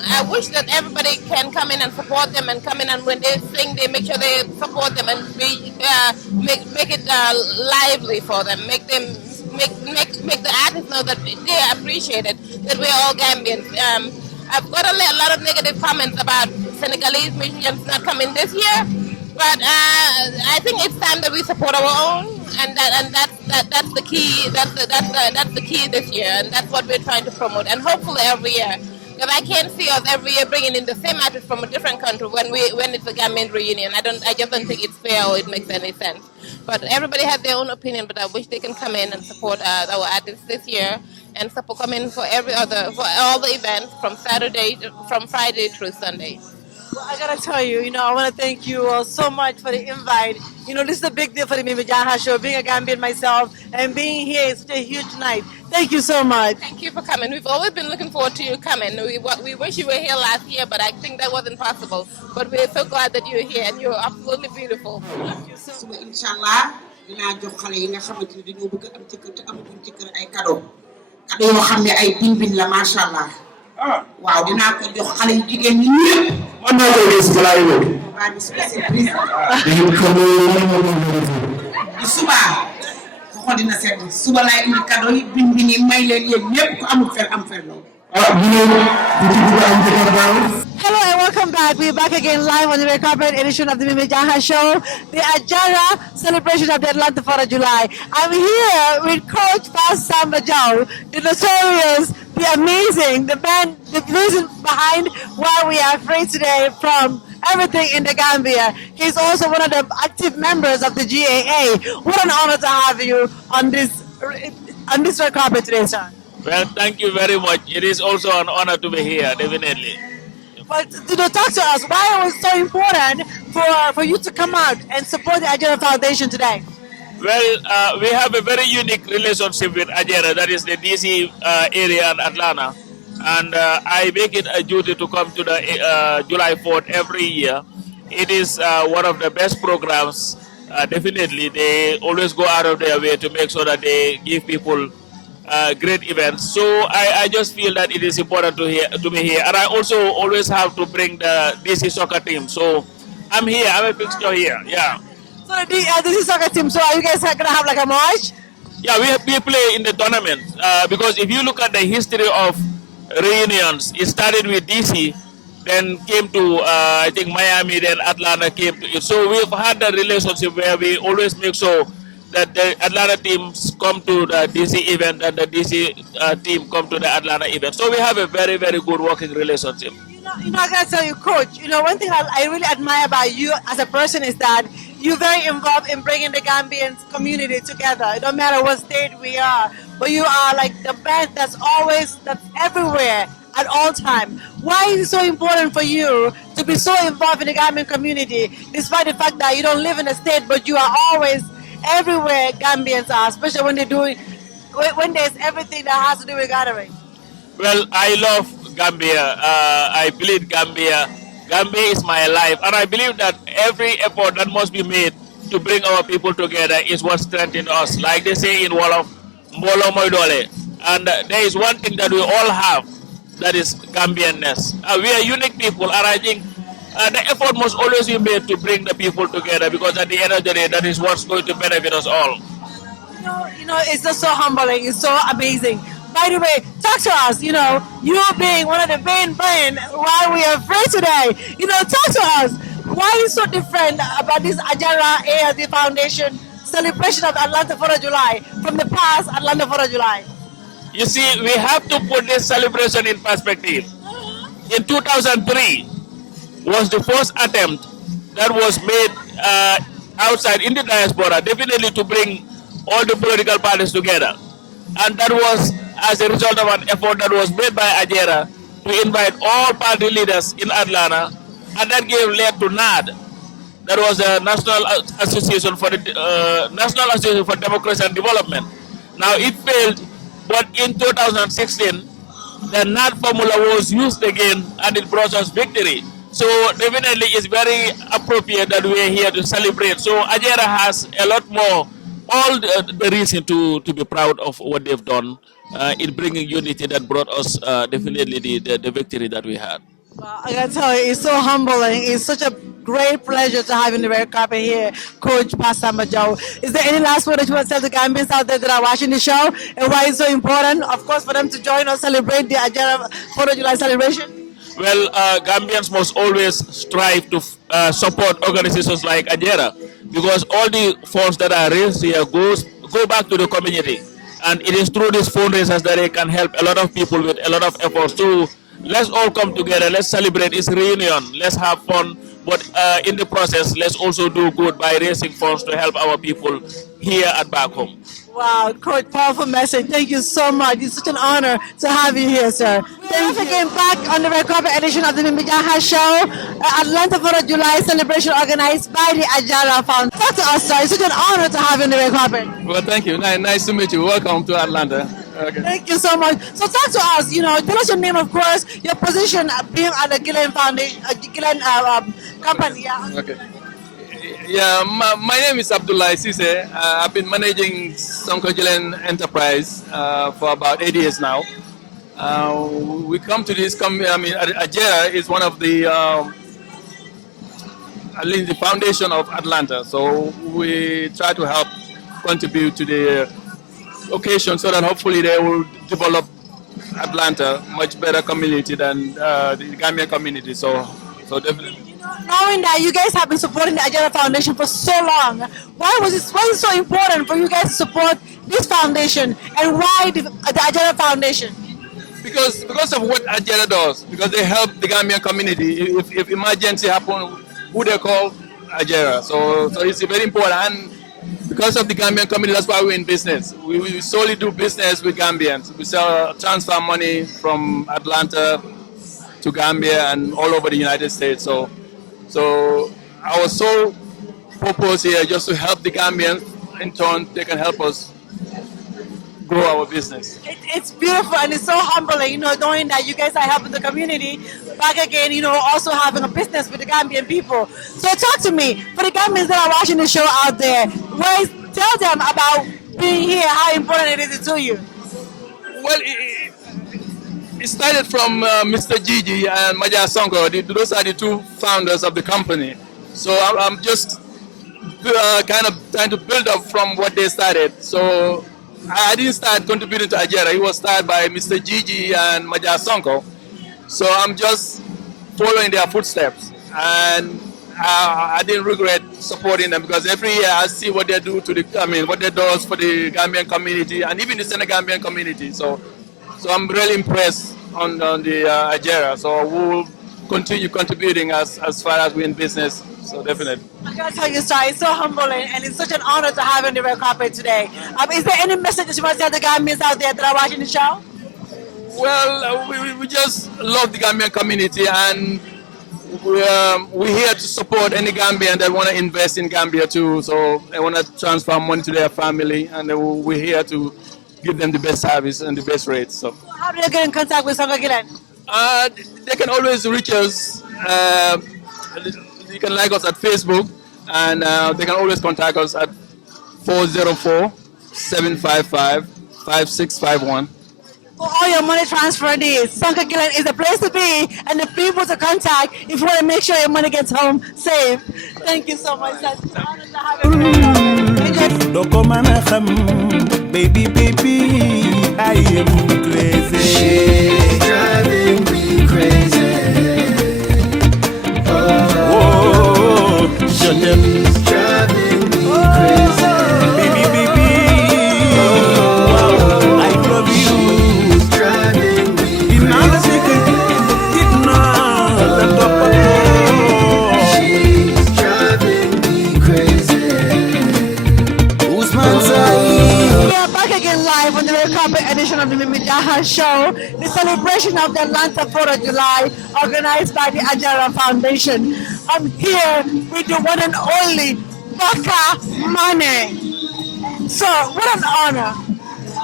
I wish that everybody can come in and support them, and come in, and when they sing, they make sure they support them and make it lively for them. Make the artists know that they are appreciated, that we're all Gambians. I've got a lot of negative comments about Senegalese musicians not coming this year, but I think it's time that we support our own. And that's the key. That's the key this year, and that's what we're trying to promote. And hopefully every year, because I can't see us every year bringing in the same artist from a different country when it's a Gambian reunion. I just don't think it's fair or it makes any sense. But everybody has their own opinion. But I wish they can come in and support our artists this year, and come in for all the events from Friday through Sunday. Well, I gotta tell you, I want to thank you all so much for the invite. This is a big deal for the Mimi Janha show, being a Gambian myself, and being here is such a huge night. Thank you so much. Thank you for coming. We've always been looking forward to you coming. We wish you were here last year, but I think that wasn't possible. But we're so glad that you're here, and you're absolutely beautiful. Thank you so much. Inshallah, dinaa jox xale yi nga xamante ni dañoo bëgg am ci kër te amaguñ ci kër ay cadeau yoo xam ne ay bin la macha allah waaw dinaa ko jox xale yu jigéen ñi ñëpp. man maa koy gis balaa yóbbu. waa di suba surprise. di suba xol dina sedd suba laay indi cadeau yi bind ni may leen yéen ñëpp ku amul fer am fer loolu. Hello and welcome back. We're back again live on the red carpet edition of the Mimi Janha Show, the A.G.E.R.A celebration of the Atlanta 4th of July. I'm here with Coach Samba Joe, the notorious, the amazing, the man, the reason behind why we are free today from everything in the Gambia. He's also one of the active members of the GAA. What an honor to have you on this red carpet today, sir. Well, thank you very much. It is also an honor to be here, definitely. But talk to us, why it was so important for you to come out and support the A.G.E.R.A Foundation today? Well, we have a very unique relationship with A.G.E.R.A, that is the DC area in Atlanta. And I make it a duty to come to the July 4th every year. It is one of the best programs. Definitely, they always go out of their way to make sure that they give people great events. So I just feel that it is important to be here. And I also always have to bring the DC soccer team. So I'm here. I'm a fixture here. Yeah. So the DC soccer team. So are you guys gonna have like a match? Yeah, we play in the tournament because if you look at the history of reunions, it started with DC, then came to I think Miami, then Atlanta came to it. So we've had a relationship where we always make sure that the Atlanta teams come to the DC event and the DC team come to the Atlanta event. So we have a very, very good working relationship. I gotta tell you, Coach, one thing I really admire about you as a person is that you're very involved in bringing the Gambian community together. It don't matter what state we are, but you are like the band that's everywhere at all time. Why is it so important for you to be so involved in the Gambian community, despite the fact that you don't live in a state, but you are always everywhere Gambians are, especially when there's everything that has to do with gathering? Well, I love Gambia. I bleed Gambia. Gambia is my life. And I believe that every effort that must be made to bring our people together is what strengthens us. Like they say in Wolof, Mbolo Moy Dole. And there is one thing that we all have, that is Gambianness. We are unique people, and I think the effort must always be made to bring the people together, because at the end of the day, that is what's going to benefit us all. It's just so humbling. It's so amazing. By the way, talk to us. You being one of the main brain why we are free today. Talk to us. Why is so different about this A.G.E.R.A Foundation celebration of Atlanta 4th of July from the past Atlanta 4th of July? You see, we have to put this celebration in perspective. In 2003 was the first attempt that was made outside in the diaspora, definitely to bring all the political parties together. And that was as a result of an effort that was made by A.G.E.R.A to invite all party leaders in Atlanta, and that led to NAD. That was the National Association for Democracy and Development. Now it failed, but in 2016, the NAD formula was used again, and it brought us victory. So definitely it's very appropriate that we are here to celebrate. So A.G.E.R.A has a lot more, all the reason to be proud of what they've done in bringing unity that brought us definitely the victory that we had. Well, I gotta tell you, it's so humbling. It's such a great pleasure to have you in the red carpet here, Coach Samba Joe. Is there any last word that you want to tell the Gambians out there that are watching the show, and why it's so important, of course, for them to join us celebrate the A.G.E.R.A 4th of July celebration? Well, Gambians must always strive to support organizations like A.G.E.R.A, because all the funds that are raised here go back to the community. And it is through these fundraisers that they can help a lot of people with a lot of efforts. So let's all come together, let's celebrate this reunion, let's have fun, but in the process, let's also do good by raising funds to help our people here and back home. Wow, Coach, powerful message. Thank you so much. It's such an honor to have you here, sir. Thank you again back on the red carpet edition of the Mimi Janha Show, Atlanta 4th of July celebration organized by the A.G.E.R.A Foundation. Talk to us, sir. It's such an honor to have you on the red carpet. Well, thank you. Nice to meet you. Welcome to Atlanta. Okay. Thank you so much. So talk to us, tell us your name, of course, your position being at the A.G.E.R.A Foundation, company. Yeah. Okay. Yeah, my name is Abdullah Sise. I've been managing Sonko A.G.E.R.A Enterprise for about 8 years now. We come to this. Agera is one of the at least the foundation of Atlanta. So we try to help contribute to the occasion so that hopefully they will develop Atlanta much better community than the Gambian community. So definitely. Knowing that you guys have been supporting the Agera Foundation for so long, why was it so important for you guys to support this foundation, and why the Agera Foundation? Because of what Agera does, because they help the Gambian community. If emergency happen, who they call Agera. So it's very important. And because of the Gambian community, that's why we're in business. We solely do business with Gambians. We sell transfer money from Atlanta to Gambia and all over the United States. So our sole purpose here is just to help the Gambians. In turn, they can help us grow our business. It's beautiful and it's so humbling, knowing that you guys are helping the community back again, also having a business with the Gambian people. So talk to me, for the Gambians that are watching the show out there, tell them about being here, how important it is to you. Well, it started from Mr. Gigi and Maja Sonko. Those are the two founders of the company. So I'm just kind of trying to build up from what they started. So I didn't start contributing to Agera. It was started by Mr. Gigi and Maja Sonko. So I'm just following their footsteps. And I didn't regret supporting them because every year I see what they do what they do for the Gambian community and even the Senegambian community. So I'm really impressed on the Agera. So we will continue contributing as far as we're in business. So definitely. I gotta tell you, sir, it's so humbling and it's such an honor to have you on the red carpet today. Is there any message that you want to tell the Gambians out there that are watching the show? Well, we just love the Gambian community, and we're here to support any Gambian that want to invest in Gambia too. So they want to transfer money to their family, and we're here to give them the best service and the best rates. So how do they get in contact with Sonko Gilen? They can always reach us. You can like us at Facebook, and they can always contact us at 404-755-5651. For all your money transfer needs, Sonko Gilen is the place to be and the people to contact if you want to make sure your money gets home safe. Thank you so much. It's an honor to have you. Doko mana kham, baby, I am crazy. She's driving me crazy. She's driving me crazy. Baby, I love you. She's driving me crazy. She's driving me crazy. Usman Saeed. We are back again live on the red carpet edition of the Janha show, the celebration of the Atlanta 4th of July, organized by the A.G.E.R.A Foundation. I'm here with the one and only Baka Mane. So, what an honor.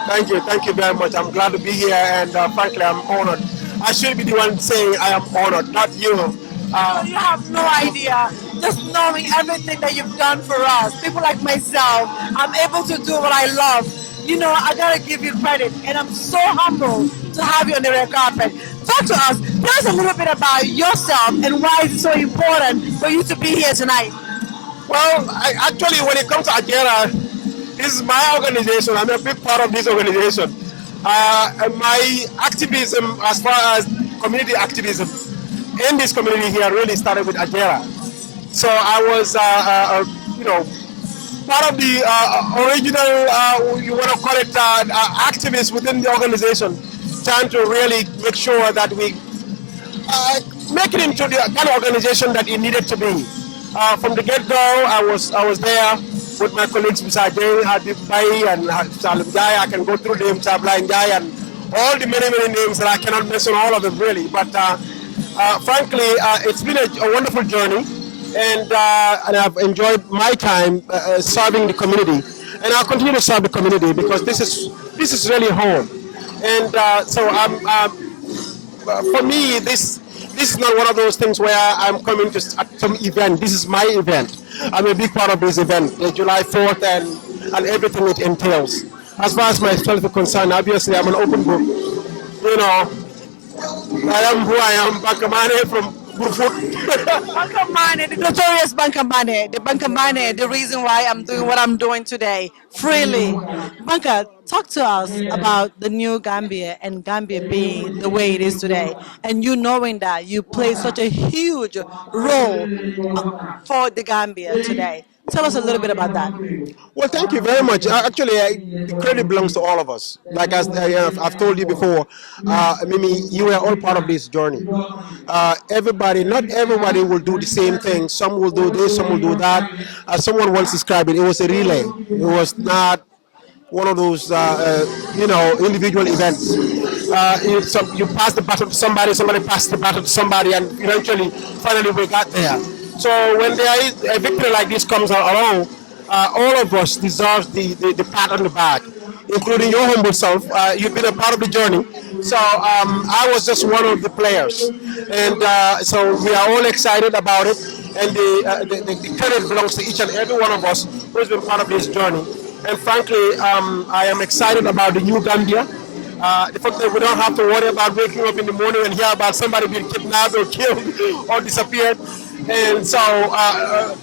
Thank you very much. I'm glad to be here, and frankly, I'm honored. I should be the one saying I am honored, not you. You have no idea. Just knowing everything that you've done for us, people like myself, I'm able to do what I love. I gotta give you credit, and I'm so humbled to have you on the red carpet. Talk to us. Tell us a little bit about yourself and why it's so important for you to be here tonight. Well, actually, when it comes to A.G.E.R.A, this is my organization. I'm a big part of this organization. My activism, as far as community activism in this community here, really started with A.G.E.R.A. So I was, part of the original, you want to call it, activists within the organization, trying to really make sure that we make it into the kind of organization that it needed to be. From the get-go, I was there with my colleagues, Mr. Ajay, Hadib Bhai, and Salim Jai. I can go through them, Sabla Jai, and all the many names that I cannot mention all of them really. But frankly, it's been a wonderful journey. And I've enjoyed my time serving the community, and I'll continue to serve the community because this is really home. And so for me, this is not one of those things where I'm coming to some event. This is my event. I'm a big part of this event, the July 4th and everything it entails. As far as myself is concerned, obviously I'm an open book. You know, I am who I am, Bakamane from Burfoot. Bankamane, the notorious Bankamane, the Bankamane, the reason why I'm doing what I'm doing today, freely. Banka, talk to us about the new Gambia and Gambia being the way it is today, and you knowing that you play such a huge role for the Gambia today. Tell us a little bit about that. Well, thank you very much. Actually, the credit belongs to all of us. Like as I've told you before, Mimi, you are all part of this journey. Everybody, not everybody will do the same thing. Some will do this, some will do that. Someone once described it. It was a relay. It was not one of those, individual events. You pass the baton to somebody, somebody passed the baton to somebody, and eventually, finally, we got there. So when there is a victory like this comes along, all of us deserve the pat on the back, including your humble self. You've been a part of the journey. So I was just one of the players. And so we are all excited about it. And the credit belongs to each and every one of us who's been part of this journey. And frankly, I am excited about the new Gambia. The fact that we don't have to worry about waking up in the morning and hear about somebody being kidnapped or killed or disappeared. And so I'm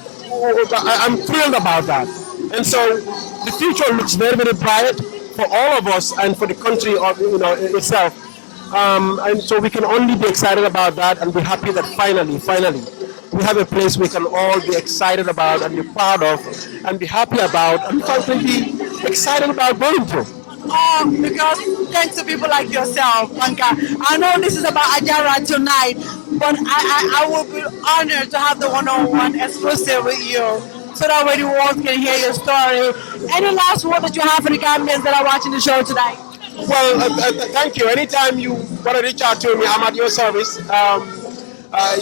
thrilled about that. And so the future looks very, very bright for all of us and for the country itself. And so we can only be excited about that and be happy that finally, we have a place we can all be excited about and be proud of and be happy about and frankly be excited about going to. Because thanks to people like yourself, Banka. I know this is about Agera tonight, but I will be honored to have the one-on-one exclusive with you so that way the world can hear your story. Any last word that you have for the Gambians that are watching the show tonight? Well, thank you. Anytime you want to reach out to me, I'm at your service.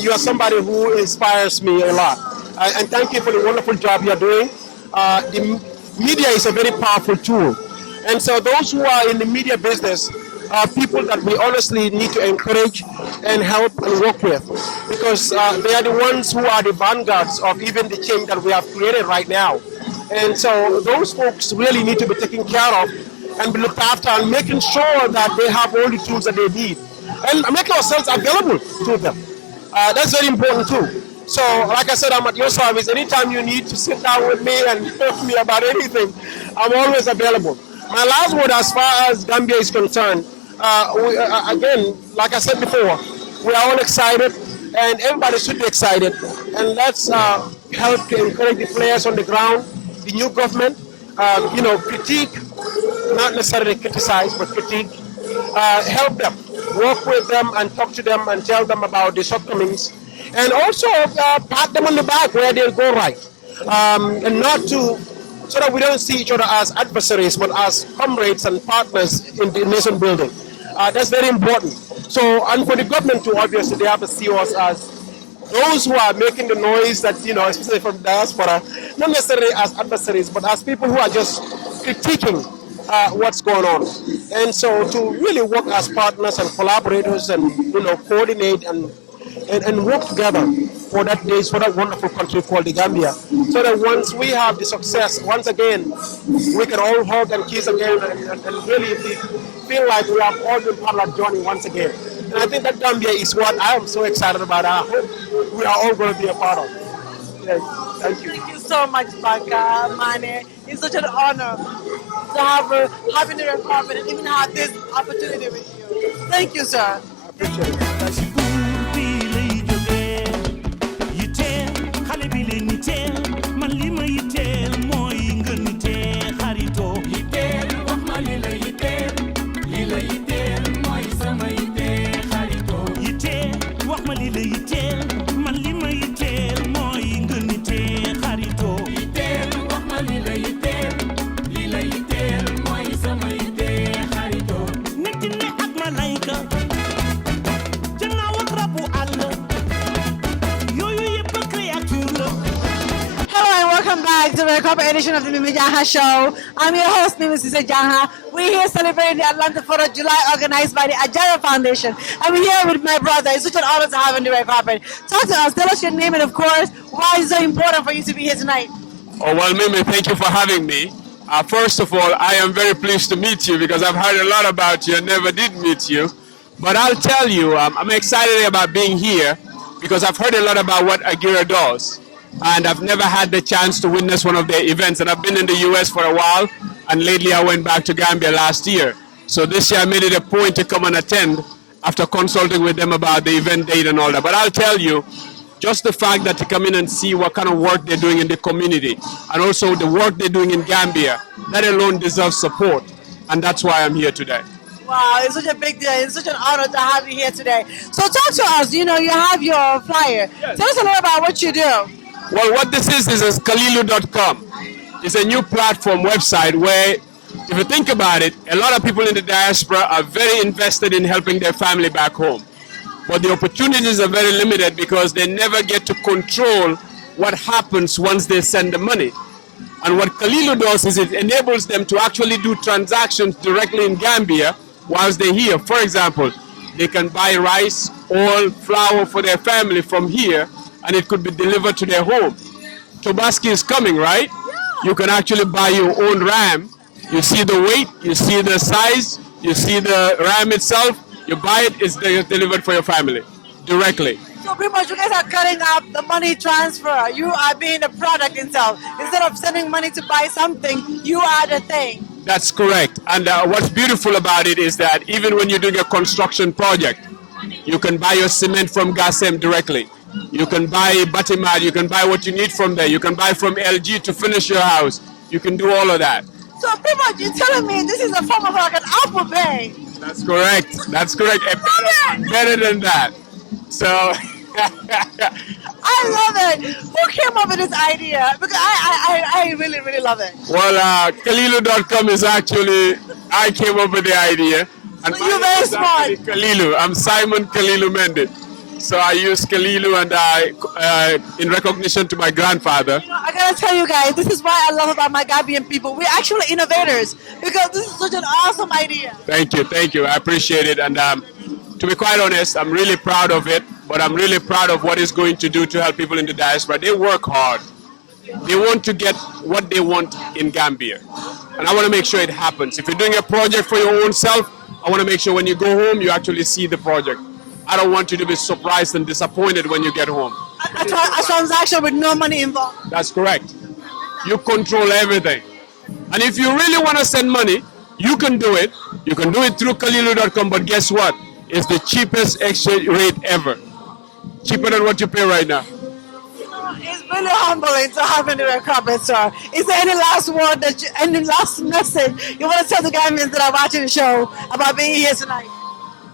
You are somebody who inspires me a lot. And thank you for the wonderful job you're doing. The media is a very powerful tool. And so those who are in the media business are people that we honestly need to encourage and help and work with, because they are the ones who are the vanguards of even the change that we have created right now. And so those folks really need to be taken care of and be looked after and making sure that they have all the tools that they need and making ourselves available to them. That's very important too. So, like I said, I'm at your service. Anytime you need to sit down with me and talk to me about anything, I'm always available. My last word as far as Gambia is concerned, again, like I said before, we are all excited and everybody should be excited. And let's help to encourage the players on the ground, the new government, critique, not necessarily criticize, but critique, help them, work with them and talk to them and tell them about the shortcomings. And also pat them on the back where they'll go right. And not to, so that we don't see each other as adversaries, but as comrades and partners in the nation building. That's very important. So, and for the government to obviously, they have to see us as those who are making the noise that, especially from diaspora, not necessarily as adversaries, but as people who are just critiquing what's going on. And so to really work as partners and collaborators and, coordinate and work together for that day, for that wonderful country called the Gambia, so that once we have the success, once again, we can all hug and kiss again and really feel like we have all been part of that journey once again. And I think that Gambia is what I am so excited about. I hope we are all going to be a part of. Yes, thank you. Thank you so much, Banka, Mane. It's such an honor to have in the red carpet and even have this opportunity with you. Thank you, sir. I appreciate it. To the corporate edition of the Janha show. I'm your host, Mrs. Janha. We're here celebrating the Atlanta 4th of July organized by the A.G.E.R.A Foundation. I'm here with my brother. It's such an honor to have on the red carpet. Talk to us, tell us your name and of course, why it's so important for you to be here tonight. Oh, well, Mimi, thank you for having me. First of all, I am very pleased to meet you because I've heard a lot about you and never did meet you. But I'll tell you, I'm excited about being here because I've heard a lot about what A.G.E.R.A does. And I've never had the chance to witness one of their events. And I've been in the US for a while, and lately I went back to Gambia last year. So this year I made it a point to come and attend after consulting with them about the event date and all that. But I'll tell you, just the fact that to come in and see what kind of work they're doing in the community, and also the work they're doing in Gambia, that alone deserves support. And that's why I'm here today. Wow, it's such a big deal. It's such an honor to have you here today. So talk to us. You know, you have your flyer. Yes. Tell us a little about what you do. Well, what this is Kalilu.com. It's a new platform website where, if you think about it, a lot of people in the diaspora are very invested in helping their family back home. But the opportunities are very limited because they never get to control what happens once they send the money. And what Kalilu does is it enables them to actually do transactions directly in Gambia whilst they're here. For example, they can buy rice, oil, flour for their family from here, and it could be delivered to their home. Tobaski is coming, right? Yeah. You can actually buy your own ram. You see the weight, you see the size, you see the ram itself, you buy it, it's delivered for your family directly. So pretty much you guys are cutting up the money transfer. You are being the product itself. Instead of sending money to buy something, you are the thing. That's correct. And what's beautiful about it is that even when you're doing a construction project, you can buy your cement from GASEM directly. You can buy Batimat, you can buy what you need from there. You can buy from LG to finish your house. You can do all of that. So pretty much you're telling me this is a form of like an Apple Pay. That's correct. That's correct. Better than that. So I love it. Who came up with this idea? Because I really, really love it. Well, Kalilu.com is actually, I came up with the idea. And so you're very smart. Kalilu. I'm Simon Kalilu Mendit. So I use Kalilu and in recognition to my grandfather. You know, I gotta tell you guys, this is why I love about my Gambian people. We're actually innovators because this is such an awesome idea. Thank you. I appreciate it. And to be quite honest, I'm really proud of it, but I'm really proud of what it's going to do to help people in the diaspora. They work hard. They want to get what they want in Gambia. And I want to make sure it happens. If you're doing a project for your own self, I want to make sure when you go home, you actually see the project. I don't want you to be surprised and disappointed when you get home. A transaction with no money involved. That's correct. You control everything. And if you really want to send money, you can do it. You can do it through Kalilu.com, but guess what? It's the cheapest exchange rate ever. Cheaper than what you pay right now. It's really humbling to have in the red carpet, sir. Is there any last word, any last message you want to tell the Gambians that are watching the show about being here tonight?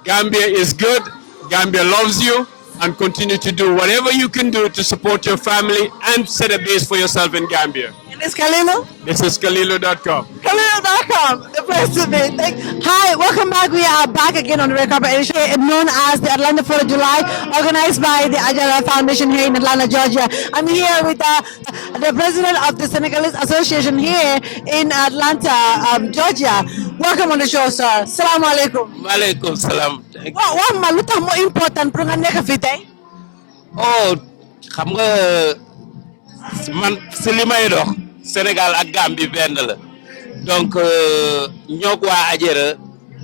Gambia is good. Gambia loves you, and continue to do whatever you can do to support your family and set a base for yourself in Gambia. And this Kalilu? This is Kalilu.com. Kalilu.com, the place to be. Hi, welcome back. We are back again on the Red Carpet edition, known as the Atlanta 4th of July, organized by the A.G.E.R.A Foundation here in Atlanta, Georgia. I'm here with the president of the Senegalese Association here in Atlanta, Georgia. Welcome on the show, sir. Assalamu alaikum. Walaikum salam. What ma lu tax mo important pour nga nekk fi tey? Oh, xam nga man si li may dox Sénégal ak Gambie benn la. Donc ñoo ko waa A.G.E.R.A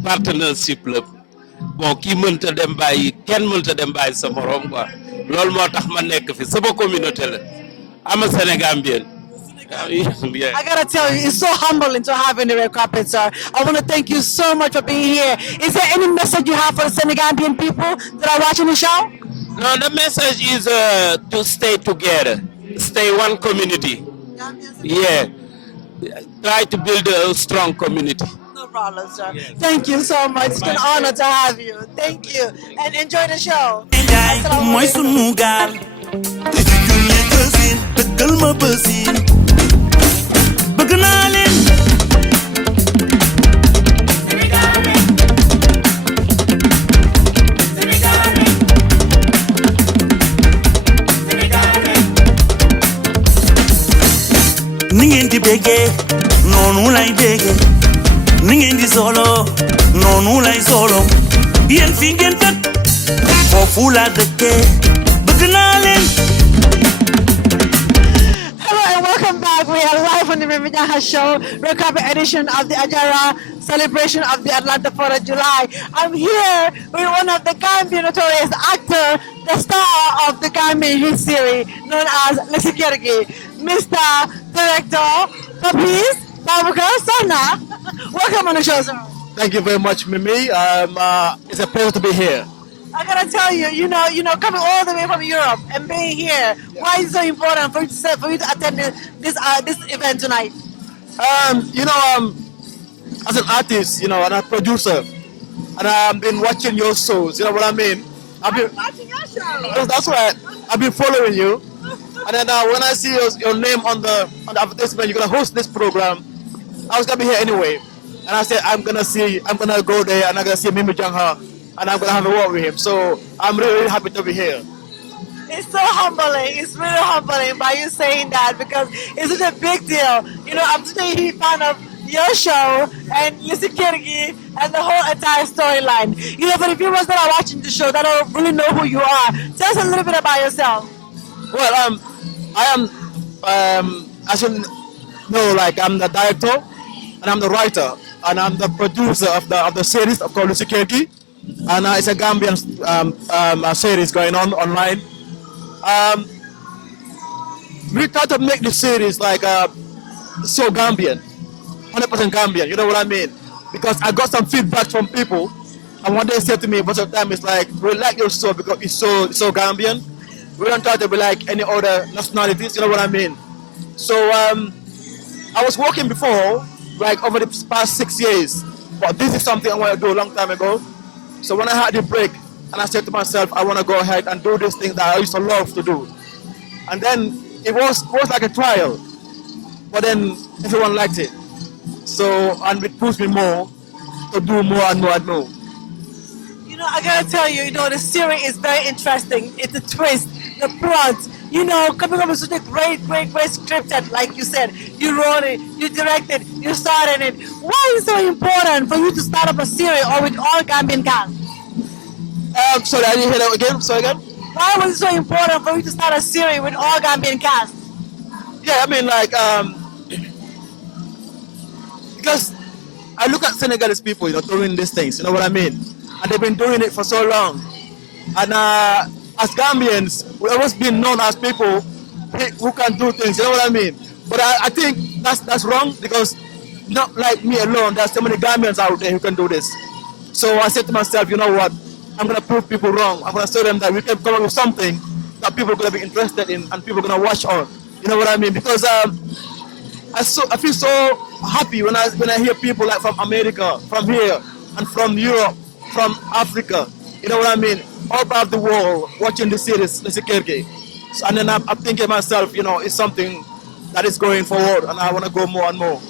partnership la. Bon kii mënta dem bàyyi kenn mënta dem bàyyi sa morom quoi. Loolu moo tax ma nekk fi sama communauté la. I'm a Senegambien. Yeah. I gotta tell you, it's so humbling to have in the red carpet, sir. I want to thank you so much for being here. Is there any message you have for the Senegambian people that are watching the show? No, the message is to stay together, stay one community. Yeah, try to build a strong community. No problem, sir. Yes. Thank you so much. It's an honor to have you. Thank you, and enjoy the show. Ningendi bege, nonu lay bege. Ningendi solo, nonu lay solo. Bien fingen tak, fofu la deke. Hello and welcome back. We are live on the Mimi Janha Show, red carpet edition of the A.G.E.R.A celebration of the Atlanta 4th of July. I'm here with one of the Gambian notorious actor, the star of the Gambian hit series known as A.G.E.R.A, Mr. Director Papis Babuka Sana. Welcome on the show, sir. Thank you very much, Mimi. It's a pleasure to be here. I gotta tell you, coming all the way from Europe and being here, why is it so important for you to attend this event tonight? As an artist, and a producer, and I've been watching your shows. You know what I mean? I've been watching your show. That's right. I've been following you, and then when I see your name on the advertisement, you're gonna host this program. I was gonna be here anyway, and I said I'm gonna go there, and I'm gonna see Mimi Janha, and I'm gonna have a word with him. So I'm really, really happy to be here. It's so humbling. It's really humbling by you saying that because it's such a big deal. I'm such a huge fan of your show and A.G.E.R.A and the whole entire storyline. For the viewers that are watching the show that don't really know who you are, tell us a little bit about yourself. Well, I am, as you know, I'm the director and I'm the writer and I'm the producer of the series called A.G.E.R.A, and it's a Gambian series going on online. We try to make the series so Gambian. 100% Gambian, you know what I mean? Because I got some feedback from people, and what they said to me most of the time is we like your show because it's so Gambian. We don't try to be like any other nationalities, you know what I mean? So I was working before, over the past 6 years, but this is something I want to do a long time ago. So when I had the break, and I said to myself, I want to go ahead and do this thing that I used to love to do. And then it was like a trial, but then everyone liked it. So, and it pushed me more to do more and more and more. I gotta tell you, the series is very interesting. It's a twist, the plot, coming up with such a great scripted, like you said. You wrote it, you directed, you started it. Why is it so important for you to start up a series or with all Gambian cast? Sorry, I didn't hear that again. Sorry again? Why was it so important for you to start a series with all Gambian cast? Yeah, I mean, because I look at Senegalese people, doing these things, you know what I mean? And they've been doing it for so long. And as Gambians, we've always been known as people who can do things, you know what I mean? But I think that's wrong because not like me alone, there's so many Gambians out there who can do this. So I said to myself, you know what? I'm going to prove people wrong. I'm going to show them that we can come up with something that people are going to be interested in and people are going to watch on. You know what I mean? Because I feel so happy when I hear people from America, from here, and from Europe, from Africa, you know what I mean, all about the world watching the series A.G.E.R.A. So, and then I'm thinking myself, it's something that is going forward and I want to go more and more.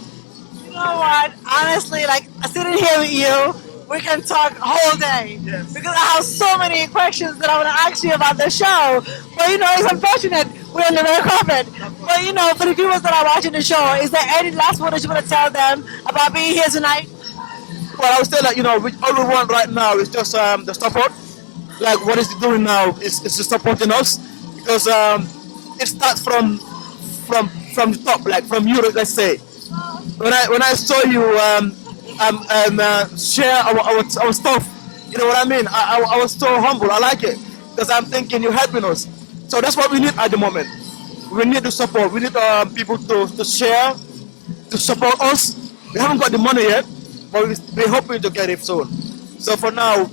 You know what, honestly, sitting here with you, we can talk all day. Yes. Because I have so many questions that I want to ask you about the show. But it's unfortunate we're on the red carpet. But for the viewers that are watching the show, is there any last word that you want to tell them about being here tonight? Well, I would say that all we want right now is just the support. What it's doing now is just supporting us because it starts from the top, from Europe, let's say. When I saw you share our stuff, you know what I mean? I was so humble. I like it because I'm thinking you're helping us. So that's what we need at the moment. We need the support. We need people to share, to support us. We haven't got the money yet, but we're hoping to get it soon. So for now,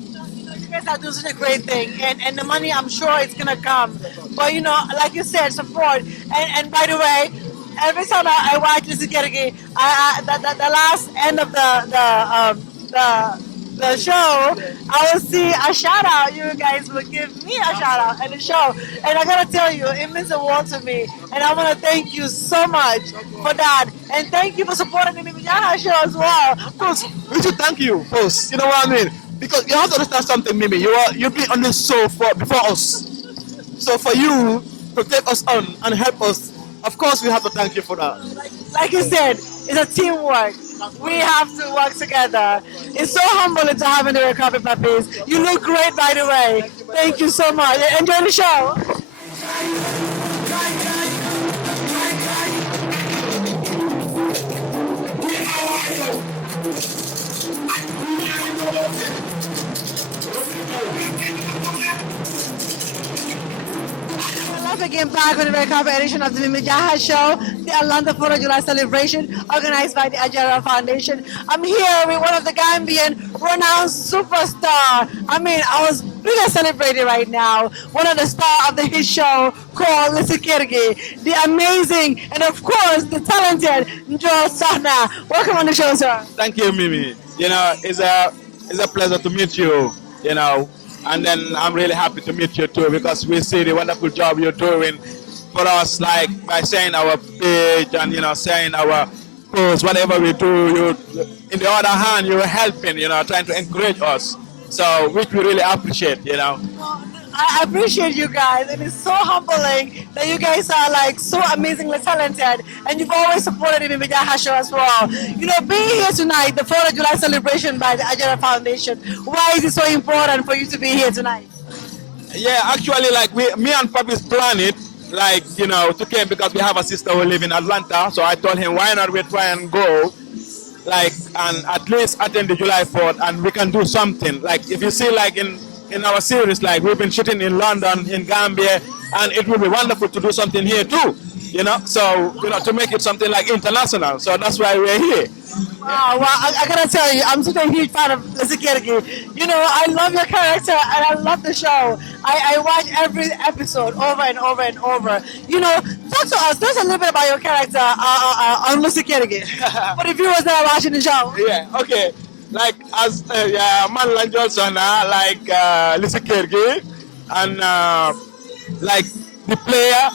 you guys are doing such a great thing, and the money, I'm sure it's gonna come. But like you said, support. And by the way, every time I watch A.G.E.R.A, the last end of the show, I will see a shout out. You guys will give me a shout out in the show, and I gotta tell you, it means the world to me. And I want to thank you so much for that, and thank you for supporting the Mimi Janha show as well. Of course, we should thank you first. You know what I mean? Because you have to understand something, Mimi. You've been on this show before us, so for you to take us on and help us, of course, we have to thank you for that. Like you said, it's a teamwork. We have to work together. It's so humbling to have in the red carpet, puppies. You look great, by the way. Thank you so much. Enjoy the show. again back with a very cover edition of the Mimi Janha Show, the Atlanta 4th of July celebration organized by the A.G.E.R.A Foundation. I'm here with one of the Gambian renowned superstar. I mean, I was really celebrating right now. One of the stars of the hit show called A.G.E.R.A, the amazing and of course the talented Janha. Welcome on the show, sir. Thank you, Mimi. It's a pleasure to meet you. And then I'm really happy to meet you too because we see the wonderful job you're doing for us, like by sharing our page and sharing our posts, whatever we do. You, in the other hand, you're helping, trying to encourage us. So which we really appreciate. I appreciate you guys, and it's so humbling that you guys are like so amazingly talented, and you've always supported the Mimi Janha Show as well. Being here tonight, the 4th of July celebration by the A.G.E.R.A Foundation, why is it so important for you to be here tonight? Yeah, actually, like me and Papi's planned it, to came because we have a sister who live in Atlanta. So I told him, why not we try and go, and at least attend the July 4th, and we can do something. Like if you see, in our series, we've been shooting in London, in Gambia, and it will be wonderful to do something here too. So to make it something like international. So that's why we're here. Wow, well, I gotta tell you, I'm such a huge fan of A.G.E.R.A. I love your character and I love the show. I watch every episode over and over and over. Talk to us. Tell us a little bit about your character on A.G.E.R.A. For the viewers that are watching the show. Yeah, okay. As man like Johnson, A.G.E.R.A, and the player,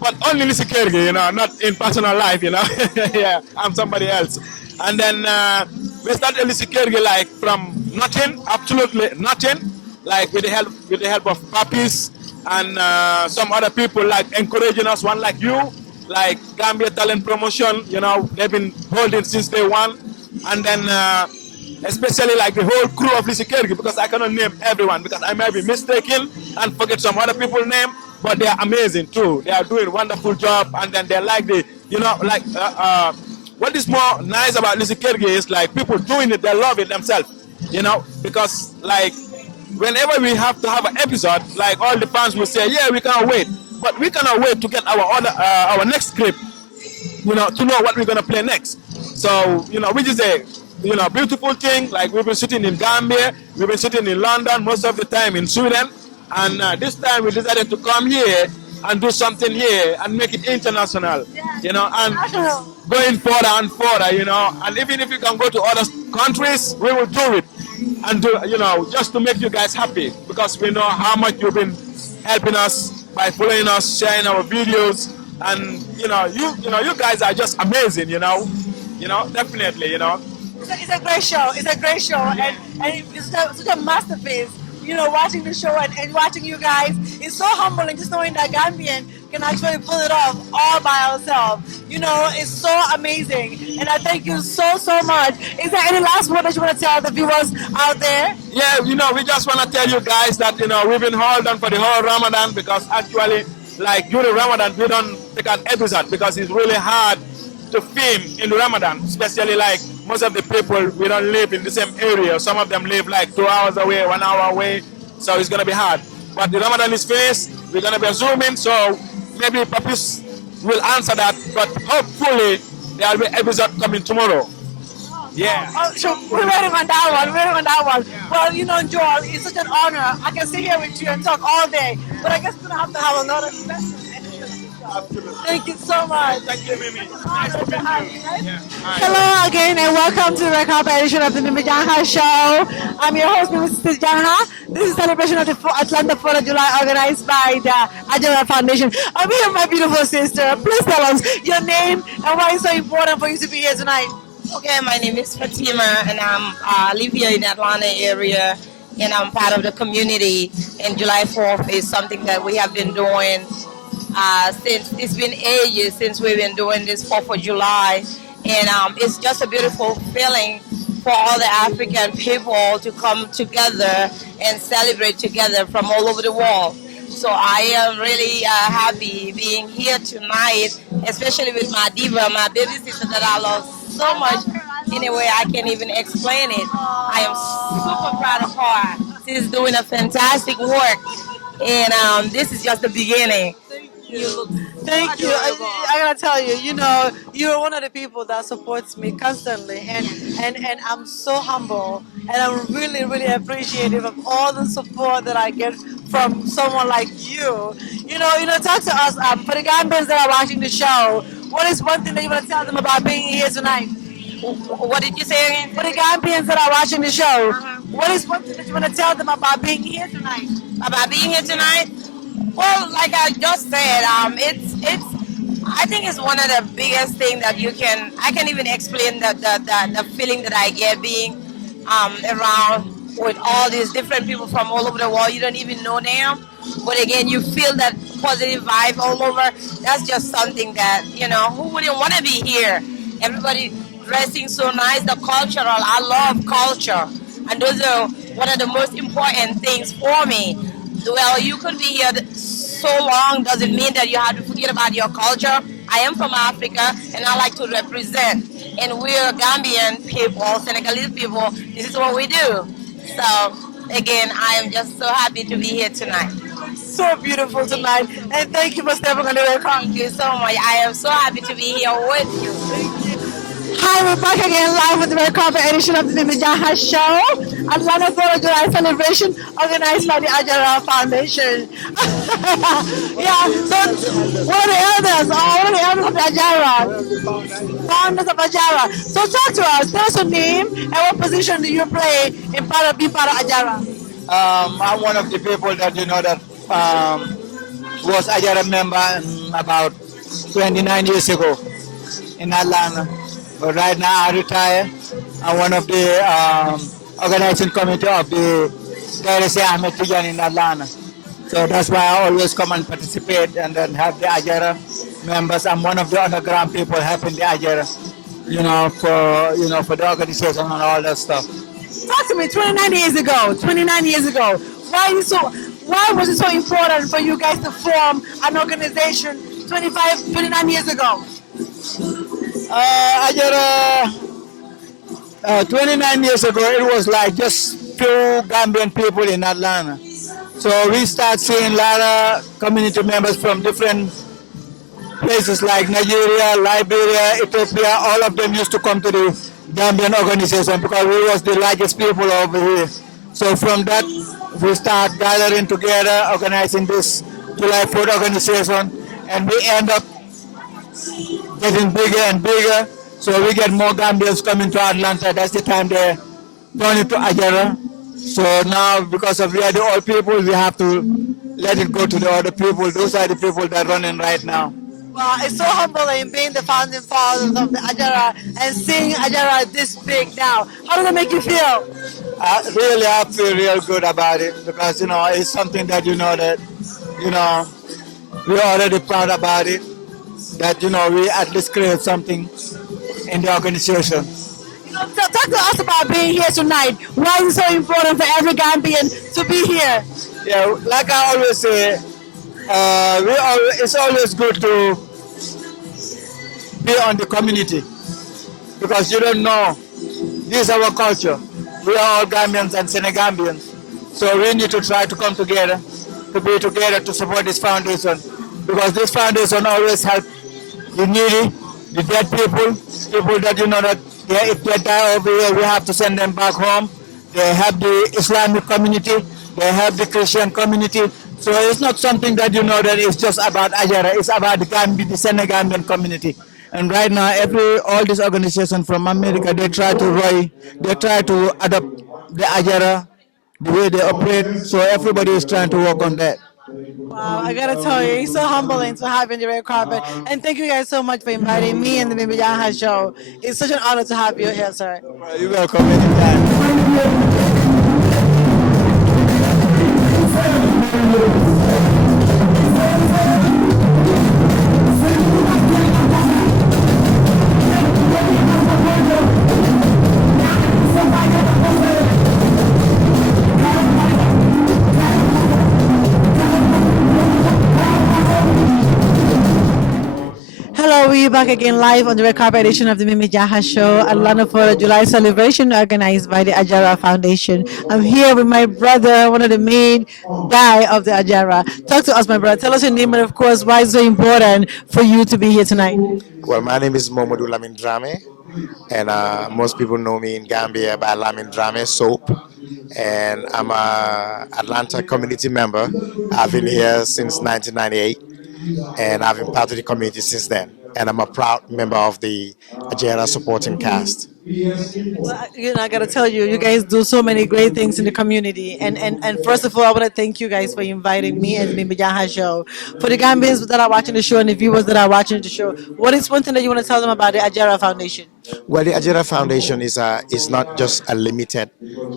but only A.G.E.R.A, not in personal life, yeah, I'm somebody else. And then we started A.G.E.R.A from nothing, absolutely nothing, with the help of puppies and some other people encouraging us, one like you, Gambia Talent Promotion, they've been holding since day one. And then especially the whole crew of A.G.E.R.A, because I cannot name everyone because I might be mistaken and forget some other people's name, but they are amazing too. They are doing a wonderful job, and then they're what is more nice about A.G.E.R.A is people doing it, they love it themselves, because whenever we have to have an episode, all the fans will say, yeah, we cannot wait. But we cannot wait to get our next script, to know what we're gonna play next. So, which is a beautiful thing. We've been shooting in Gambia, we've been shooting in London, most of the time in Sweden, and this time we decided to come here and do something here and make it international, and going further and further, and even if you can go to other countries, we will do it and do, just to make you guys happy because we know how much you've been helping us by following us, sharing our videos, and you guys are just amazing, definitely, It's a great show. It's a great show, and it's such a masterpiece. Watching the show and watching you guys is so humbling. Just knowing that Gambian can actually pull it off all by ourselves. It's so amazing, and I thank you so much. Is there any last word that you want to tell the viewers out there? Yeah, we just want to tell you guys that we've been holding on for the whole Ramadan because actually, during Ramadan, we don't take an episode because it's really hard to film in Ramadan, especially most of the people, we don't live in the same area. Some of them live 2 hours away, 1 hour away, so it's gonna be hard. But the Ramadan is finished, we're gonna be zooming, so maybe Papis will answer that, but hopefully there will be episode coming tomorrow. Yeah. So we're waiting on that one. Yeah. Well, Joel, it's such an honor. I can sit here with you and talk all day, but I guess we're gonna have to have another session. Absolutely. Thank you so much. Thank you, Mimi. Nice to meet you. Yeah. Hello again and welcome to the record edition of the Mimi Janha Show. I'm your host, Mrs. Janha. This is a celebration of the Atlanta 4th of July organized by the A.G.E.R.A Foundation. I'm here with my beautiful sister. Please tell us your name and why it's so important for you to be here tonight. Okay, my name is Fatima and I live here in the Atlanta area and I'm part of the community, and July 4th is something that we have been doing since it's been ages since we've been doing this 4th of July, and it's just a beautiful feeling for all the African people to come together and celebrate together from all over the world. So I am really happy being here tonight, especially with my diva, my baby sister that I love so much in a way I can't even explain it. I am super proud of her. She's doing a fantastic work, and this is just the beginning. You look Thank you. I gotta tell you, you're one of the people that supports me constantly, and I'm so humble, and I'm really, really appreciative of all the support that I get from someone like you. Talk to us. For the Gambians that are watching the show, what is one thing that you want to tell them about being here tonight? What did you say again? For the Gambians that are watching the show, what is one thing that you want to tell them about being here tonight? About being here tonight? Well, like I just said, it's I think it's one of the biggest thing that I can even explain the feeling that I get being around with all these different people from all over the world. You don't even know them, but again, you feel that positive vibe all over. That's just something that who wouldn't want to be here? Everybody dressing so nice, the cultural. I love culture, and those are one of the most important things for me. Well, you could be here so long doesn't mean that you have to forget about your culture. I am from Africa and I like to represent. And we're Gambian people, Senegalese people. This is what we do. So, again, I am just so happy to be here tonight. So beautiful tonight. And thank you for stepping on the red carpet. Thank you so much. I am so happy to be here with you. Hi, we're back again live with the red carpet edition of the Janha show. Atlanta 4th of July celebration organized by the A.G.E.R.A Foundation. Yeah, so one of the elders of the A.G.E.R.A, founders of A.G.E.R.A. So talk to us, tell us your name and what position do you play in being part of A.G.E.R.A? I'm one of the people that that was A.G.E.R.A member about 29 years ago in Atlanta. But right now I retire. I'm one of the organizing committee of the A.G.E.R.A in Atlanta. So that's why I always come and participate and then have the A.G.E.R.A members. I'm one of the underground people helping the A.G.E.R.A, for the organization and all that stuff. Talk to me. 29 years ago. Why was it so important for you guys to form an organization 29 years ago? A.G.E.R.A 29 years ago, it was like just few Gambian people in Atlanta. So we start seeing a lot of community members from different places like Nigeria, Liberia, Ethiopia. All of them used to come to the Gambian organization because we was the largest people over here. So from that, we start gathering together, organizing this July 4th organization, and we end up getting bigger and bigger. So we get more Gambians coming to Atlanta. That's the time they turn it to A.G.E.R.A. So now, because of we are the old people, we have to let it go to the other people. Those are the people that are running right now. Wow, it's so humbling being the founding fathers of the A.G.E.R.A and seeing A.G.E.R.A this big now. How does it make you feel? Really, I feel real good about it because, it's something that, we're already proud about it. That, we at least create something in the organization. So talk to us about being here tonight. Why is it so important for every Gambian to be here? Yeah, like I always say, it's always good to be on the community because you don't know. This is our culture. We are all Gambians and Senegambians. So we need to try to come together, to be together to support this foundation because this foundation always helps the needy, the dead people that that if they die over here, we have to send them back home. They have the Islamic community, they have the Christian community. So it's not something that that is just about A.G.E.R.A. It's about the Senegambian community. And right now, all these organizations from America, they try to adopt the A.G.E.R.A, the way they operate. So everybody is trying to work on that. Wow, I gotta tell you, it's so humbling to have you on the red carpet. And thank you guys so much for inviting me and the Baby Janha show. It's such an honor to have you here, sir. You're welcome anytime. Hello, we're back again live on the red carpet edition of the Mimi Jaha Show, Atlanta for the July celebration organized by the A.G.E.R.A Foundation. I'm here with my brother, one of the main guy of the A.G.E.R.A. Talk to us, my brother. Tell us your name and, of course, why it's so important for you to be here tonight. Well, my name is Momodu Lamin Drame, and most people know me in Gambia by Lamin Drame Soap. And I'm a Atlanta community member. I've been here since 1998, and I've been part of the community since then. And I'm a proud member of the A.G.E.R.A supporting cast. Well, I gotta tell you, you guys do so many great things in the community. And first of all, I want to thank you guys for inviting me and the Mimi Jaha Show. For the Gambians that are watching the show and the viewers that are watching the show, what is one thing that you want to tell them about the A.G.E.R.A Foundation? Well, the A.G.E.R.A Foundation is not just a limited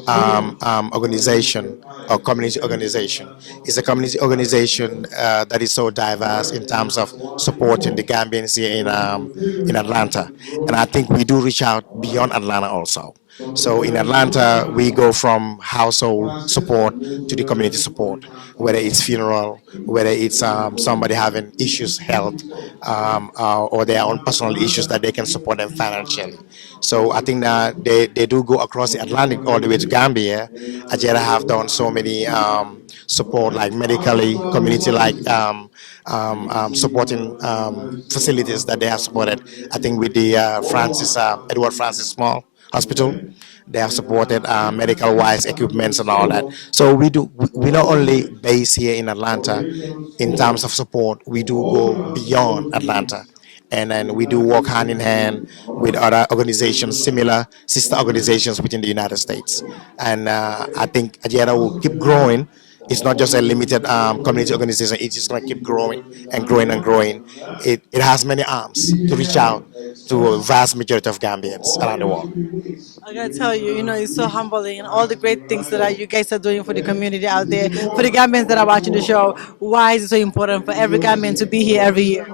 organization or community organization. It's a community organization that is so diverse in terms of supporting the Gambians here in Atlanta. And I think we do reach out beyond Atlanta also. So in Atlanta, we go from household support to the community support, whether it's funeral, whether it's somebody having issues, health, or their own personal issues that they can support them financially. So I think that they do go across the Atlantic all the way to Gambia. A.G.E.R.A have done so many support, like medically, community, like supporting facilities that they have supported. I think with the Edward Francis Small Hospital, they have supported medical wise equipments and all that. So we not only base here in Atlanta in terms of support, we do go beyond Atlanta. And then we do work hand in hand with other organizations, similar sister organizations within the United States. And I think A.G.E.R.A will keep growing. It's not just a limited community organization. It's just going to keep growing and growing and growing. It has many arms to reach out to a vast majority of Gambians around the world. I gotta tell you, it's so humbling and all the great things that you guys are doing for the community out there, for the Gambians that are watching the show. Why is it so important for every Gambian to be here every year?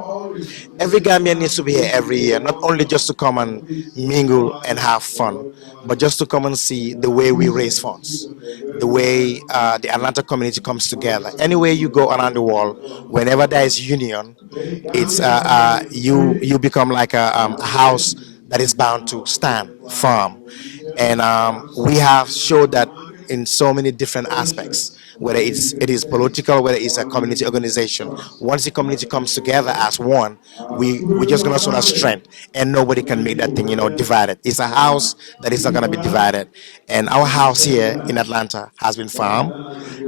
Every Gambian needs to be here every year, not only just to come and mingle and have fun, but just to come and see the way we raise funds, the way the Atlanta community comes together. Anywhere you go around the world, whenever there is union, it's you become like a house that is bound to stand firm. And we have showed that in so many different aspects, whether it is political, whether it's a community organization. Once the community comes together as one, we're just gonna show that strength, and nobody can make that thing divided. It's a house that is not gonna be divided. And our house here in Atlanta has been firm,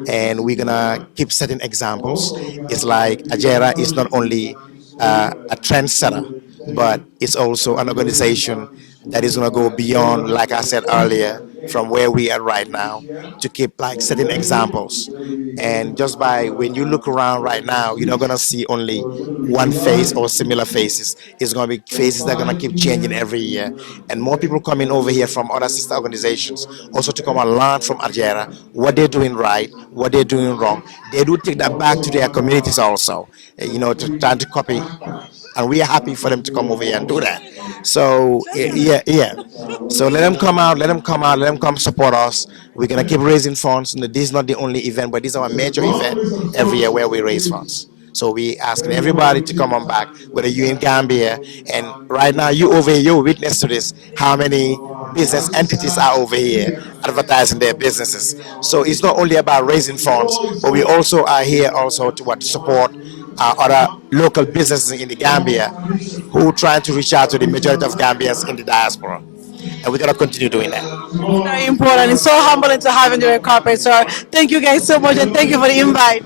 and we're gonna keep setting examples. It's like A.G.E.R.A is not only a trendsetter, but it's also an organization that is going to go beyond, like I said earlier, from where we are right now, to keep like setting examples. And just by when you look around right now, you're not going to see only one face or similar faces. It's going to be faces that are going to keep changing every year. And more people coming over here from other sister organizations also to come and learn from A.G.E.R.A what they're doing right, what they're doing wrong. They do take that back to their communities also, to try to copy. And we are happy for them to come over here and do that. So yeah. So let them come out, let them come support us. We're gonna keep raising funds. This is not the only event, but this is our major event every year where we raise funds. So we asking everybody to come on back, whether you're in Gambia, and right now you over here, you're witness to this, how many business entities are over here advertising their businesses. So it's not only about raising funds, but we also are here also to support other local businesses in the Gambia who trying to reach out to the majority of Gambians in the diaspora. And we're going to continue doing that. It's very important. It's so humbling to have in the red carpet, sir. Thank you guys so much, and thank you for the invite.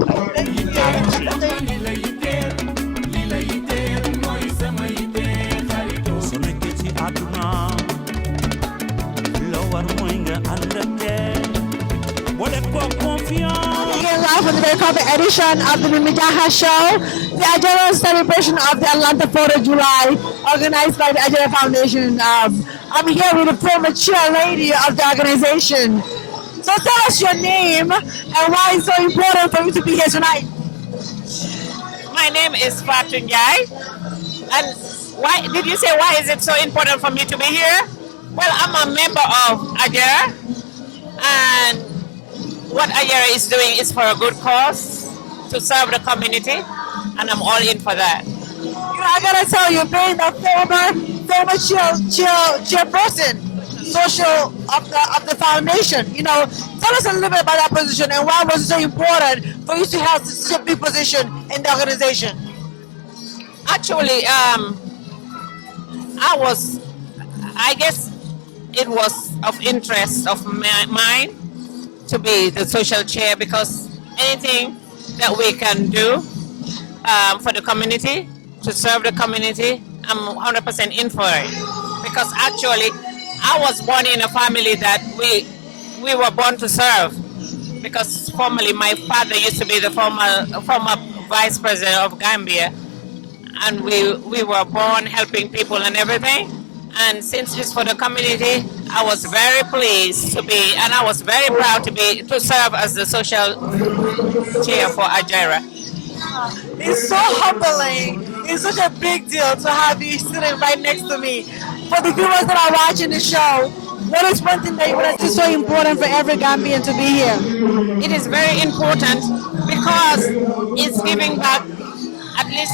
Again, live on the red carpet edition of the Mimi Jaha Show, the A.G.E.R.A celebration of the Atlanta 4th of July, organized by the A.G.E.R.A Foundation. I'm here with the former chairlady of the organization. So tell us your name and why it's so important for you to be here tonight. My name is Fatun Jai. And why did you say why is it so important for me to be here? Well, I'm a member of A.G.E.R.A, and what A.G.E.R.A is doing is for a good cause, to serve the community, and I'm all in for that. Well, I gotta tell you, being the former chairperson, social of the foundation. Tell us a little bit about that position and why was it so important for you to have such a big position in the organization. Actually, I guess it was of interest of mine to be the social chair because anything that we can do for the community, to serve the community, I'm 100% in for it. Because actually, I was born in a family that we were born to serve. Because formerly, my father used to be the former vice president of Gambia, and we were born helping people and everything. And since it's for the community, I was very pleased to be, and I was very proud to serve as the social chair for A.G.E.R.A. It's so humbling. It's such a big deal to have you sitting right next to me. For the viewers that are watching the show, what is one thing that you want to so important for every Gambian to be here? It is very important because it's giving back at least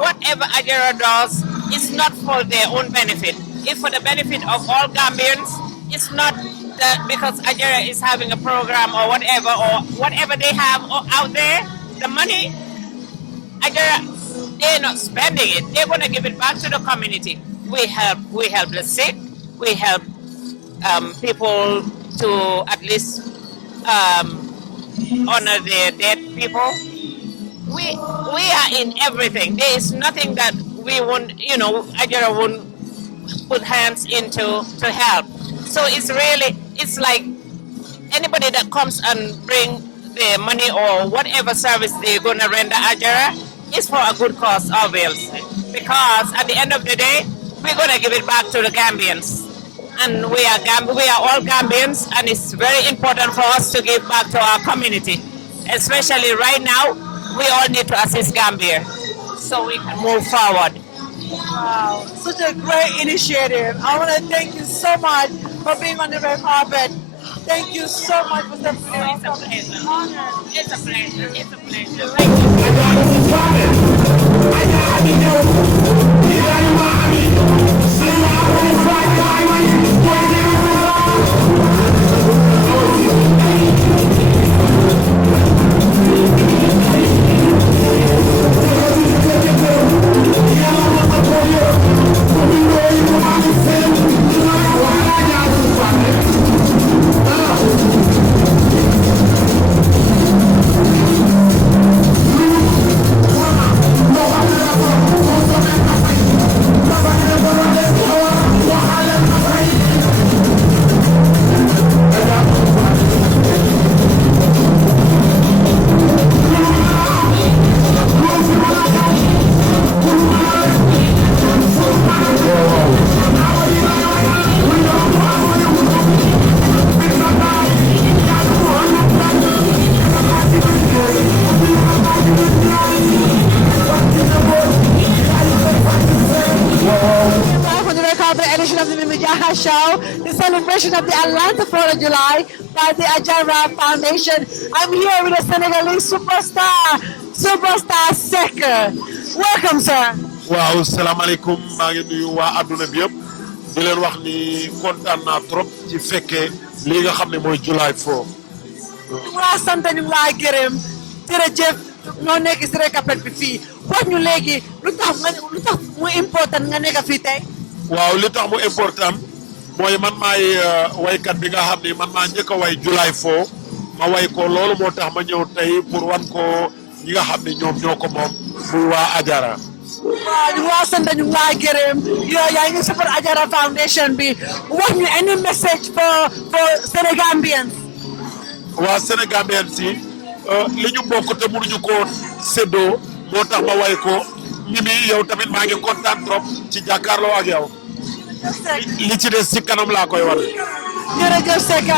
whatever A.G.E.R.A does, it's not for their own benefit. It's for the benefit of all Gambians. It's not that because A.G.E.R.A is having a program or whatever they have out there, the money, A.G.E.R.A, they're not spending it. They're going to give it back to the community. We help the sick. We help people to at least honor their dead people. We are in everything. There is nothing that we won't, A.G.E.R.A won't put hands into to help. So it's like anybody that comes and bring their money or whatever service they're going to render A.G.E.R.A is for a good cause, obviously. Because at the end of the day, we're going to give it back to the Gambians. And we are all Gambians, and it's very important for us to give back to our community. Especially right now, we all need to assist Gambia so we can move forward. Wow, such a great initiative. I want to thank you so much for being on the red carpet. Thank you so much for stepping in. It's a pleasure. It's a pleasure. It's a pleasure. Thank you. Edition of the Janha Show, the celebration of the Atlanta 4th of July by the A.G.E.R.A Foundation. I'm here with a Senegalese superstar Secker. Welcome, sir. waaw salaamaaleykum maa ngi nuyu waa adduna bi yëpp di leen wax ni kontaan naa trop ci fekkee li nga xam ne mooy July 4. ñu ngi laa sant ñu ngi laa gërëm jërëjëf ñoo nekk si récapit bi fii wax ñu léegi lu tax mu important nga nekk fii tey. waaw li tax mu important mooy man maay waykat bi nga xam ne man maa njëkk a way July 4 ma way ko loolu moo tax ma ñëw tey pour wan ko ñi nga xam ne ñoom ñoo ko moom muy waa A.G.E.R.A. waaw ñu ngi laa sant ñu ngi laa gërëm yow yaa ngi support A.G.E.R.A Foundation bi wax ñu any message for Sénégambiens. waa Sénégambiens si li ñu bokk te mënuñu ko séddoo moo tax ma way ko Mimi yow tamit maa ngi kontaan trop ci jàkkaarloo ak yow li ci des ci kanam laa koy war. jërëjëf Seck.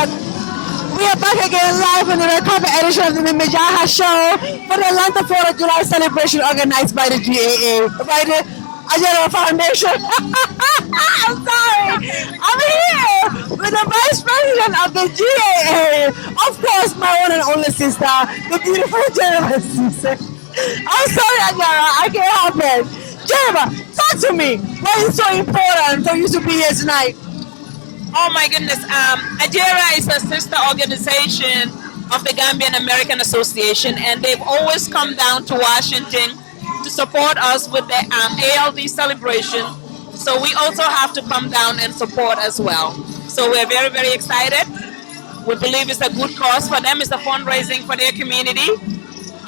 We are back again live on the red carpet edition of the Janha Show for the Atlanta 4th of July celebration organized by the GAA, by the A.G.E.R.A Foundation. I'm sorry. I'm here with the Vice President of the GAA. Of course, my one and only sister, the beautiful journalist. I'm sorry, A.G.E.R.A, I can't help it. Jennifer, talk to me. Why is it so important for you to be here tonight? Oh my goodness. A.G.E.R.A is a sister organization of the Gambian American Association, and they've always come down to Washington to support us with the ALD celebration. So we also have to come down and support as well. So we're very, very excited. We believe it's a good cause for them. It's a fundraising for their community.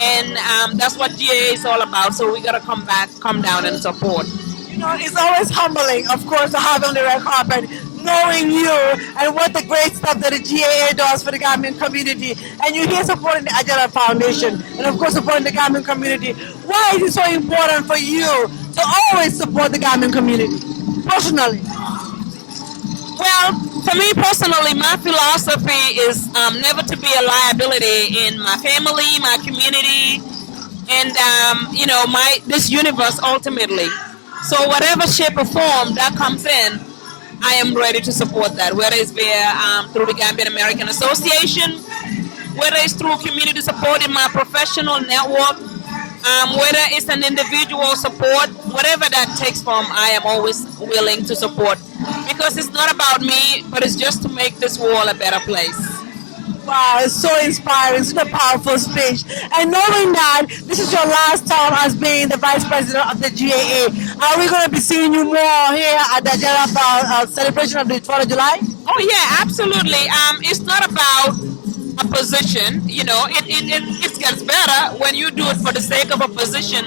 And that's what GAA is all about. So we got to come down and support. You know, it's always humbling, of course, to have on the red carpet, knowing you and what the great stuff that the GAA does for the Gambian community. And you're here supporting the A.G.E.R.A Foundation and, of course, supporting the Gambian community. Why is it so important for you to always support the Gambian community, personally? Well, for me personally, my philosophy is never to be a liability in my family, my community, and you know, this universe ultimately. So whatever shape or form that comes in, I am ready to support that. Whether it's via through the Gambian American Association, whether it's through community support in my professional network, whether it's an individual support, whatever that takes form, I am always willing to support. Because it's not about me, but it's just to make this world a better place. Wow, it's so inspiring, such a powerful speech. And knowing that this is your last time as being the Vice President of the GAA, are we going to be seeing you more here at the Agera celebration of the 4th of July? Oh yeah, absolutely. It's not about a position, you know, it gets better when you do it for the sake of a position.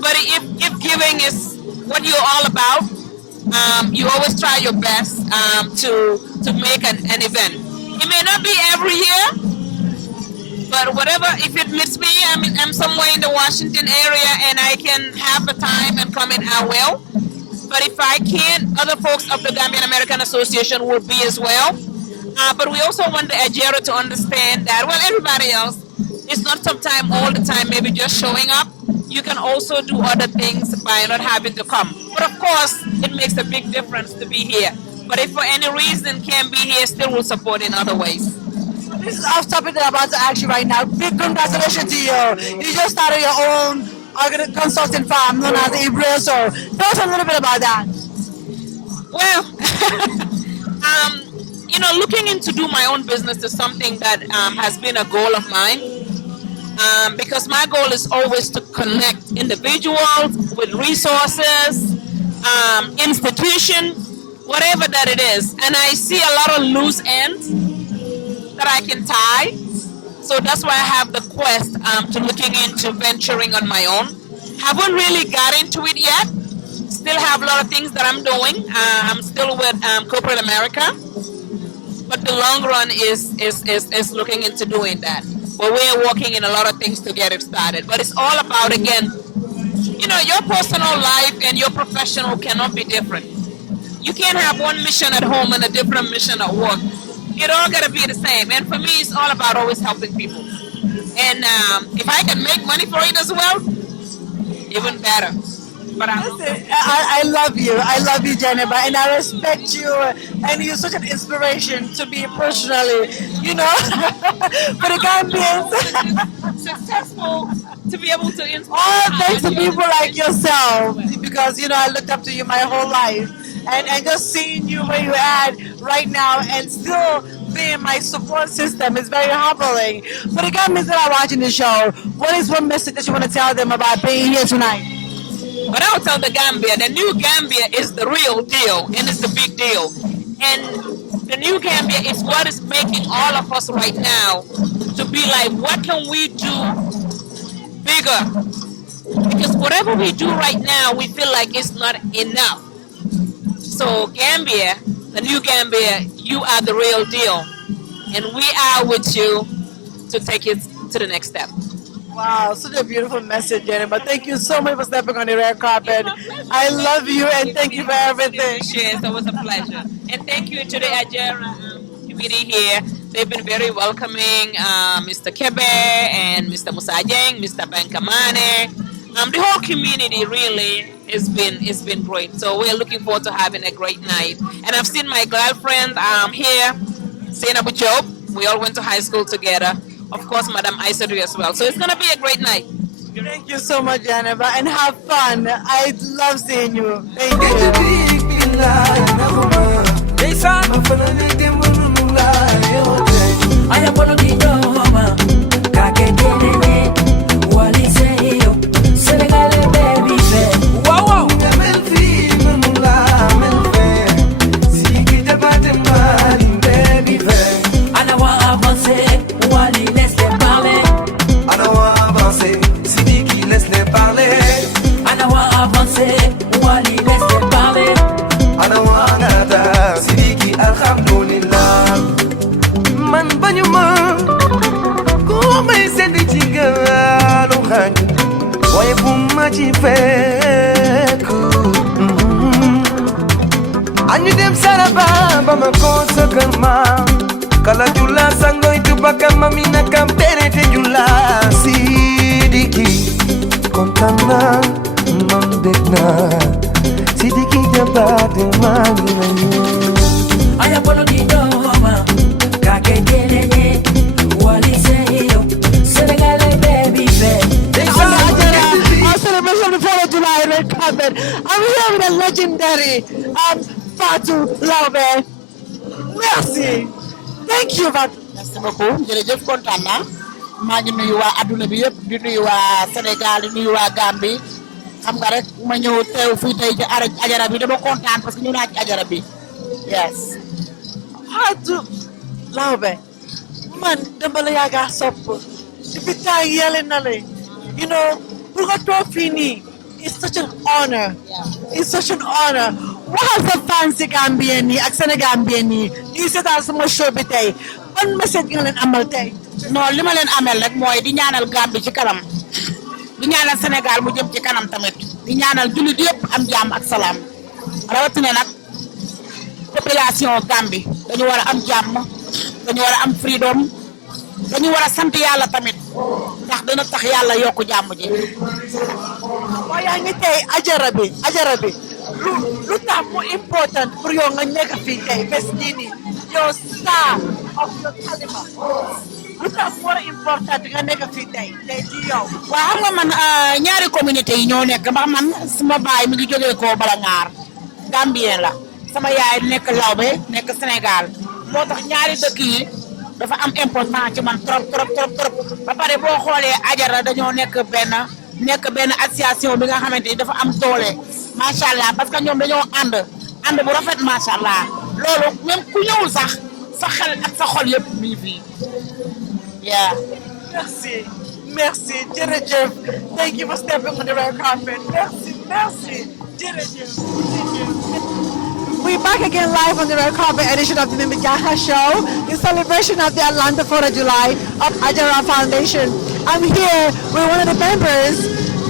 But if giving is what you're all about, you always try your best to make an event. It may not be every year, but whatever, if it meets me, I'm somewhere in the Washington area and I can have the time and come in, I will. But if I can't, other folks of the Gambian American Association will be as well. But we also want the A.G.E.R.A to understand that, well, everybody else, it's not sometime all the time, maybe just showing up. You can also do other things by not having to come. But of course, it makes a big difference to be here. But if for any reason can't be here, still will support in other ways. This is off topic that I'm about to ask you right now. Big congratulations to you. You just started your own consulting firm known as A.G.E.R.A. So tell us a little bit about that. Well, you know, looking into do my own business is something that has been a goal of mine. Because my goal is always to connect individuals with resources, institutions, whatever that it is. And I see a lot of loose ends that I can tie. So that's why I have the quest to looking into venturing on my own. Haven't really got into it yet. Still have a lot of things that I'm doing. I'm still with corporate America. But the long run is looking into doing that. But we're working in a lot of things to get it started. But it's all about, again, you know, your personal life and your professional cannot be different. You can't have one mission at home and a different mission at work. It all gotta be the same. And for me, it's all about always helping people. And if I can make money for it as well, even better. But I love you. I love you, Jennifer, and I respect you. And you're such an inspiration to me personally. You know, for the Gambians. Successful to be able to inspire. All thanks to people like yourself, because you know I looked up to you my whole life, and just seeing you where you're at right now, and still being my support system is very humbling. For the Gambians that are watching the show, what is one message that you want to tell them about being here tonight? But I will tell the Gambia, the new Gambia is the real deal, and it's the big deal. And the new Gambia is what is making all of us right now to be like, what can we do bigger? Because whatever we do right now, we feel like it's not enough. So Gambia, the new Gambia, you are the real deal. And we are with you to take it to the next step. Wow, such a beautiful message, Jennifer. Thank you so much for stepping on the red carpet. I love you and thank you for everything. It was a pleasure. And thank you to the A.G.E.R.A committee here. They've been very welcoming. Mr. Kebe and Mr. Musajeng, Mr. Bankamane. The whole community really has been great. So we're looking forward to having a great night. And I've seen my girlfriend here, Zainabu Job. We all went to high school together. Of course, Madam Aisadu as well. So it's going to be a great night. Thank you so much, Janha, and have fun. I love seeing you. Thank Man bañuma ku may sedd ci gaalu xañ waaye bu ma ci fekk añu dem saraba ba ma ko sa kër ma kala jula sangoy tubaka mami na kampere te jula Sidiki kontaan naa man bég naa Sidiki jabaate maa ngi la ñëw aya bolo di doma kake kelele wali seyo Senegalese baby Our celebration of the 4th of July red carpet. I'm here with the legendary Fatou Laobé. Merci. Thank you, Fatou. Merci beaucoup jërëjëf kontaan naa maa ngi nuyu waa adduna bi yëpp di nuyu waa Sénégal di nuyu waa Gambie xam nga rek ma ñëw teew fii tey ci Agera bi dama kontaan parce que ñu naa ci Agera bi yes. Fatou Laobé man dama la yàgga sopp depuis temps yële na le you know pour nga toog fii nii it's such an honor. It's such an honor. What has the fancy Gambian yi ak Sénégambien yi ñuy seetaan sama show bi tey ban message nga leen amal tey. non li ma leen amel rek mooy di ñaanal Gambie ci kanam di ñaanal Sénégal mu jëm ci kanam tamit di ñaanal jullit yëpp am jàmm ak salaam rawatina nag population Gambie dañu war a am jàmm dañu war a am freedom dañu war a sant yàlla tamit ndax dina tax yàlla yokku jàmm ji. waaye yaa ngi tey Agera bi lu tax mu important pour yow nga nekk fii tey bés nii nii yow star of your caliber lu tax mu war a important nga nekk fii tey ci yow. waaw xam nga man ñaari communauté yi ñoo nekk ndax man sama baay mi ngi jógee ko Balangaar Gambien la sama yaay nekk Lawbe nekk Sénégal moo tax ñaari dëkk yi dafa am important ci man trop ba pare boo xoolee Agera dañoo nekk benn association bi nga xamante ni dafa am doole macha allah parce que ñoom dañoo ànd bu rafet macha allah loolu même ku ñëwul sax sa xel ak sa xol yëpp mi ngi fii. yeah. Merci jërëjëf. Thank you for stepping on the red carpet. Merci jërëjëf. We're back again live on the red carpet edition of the Janha show in celebration of the Atlanta 4th of July of A.G.E.R.A Foundation. I'm here with one of the members,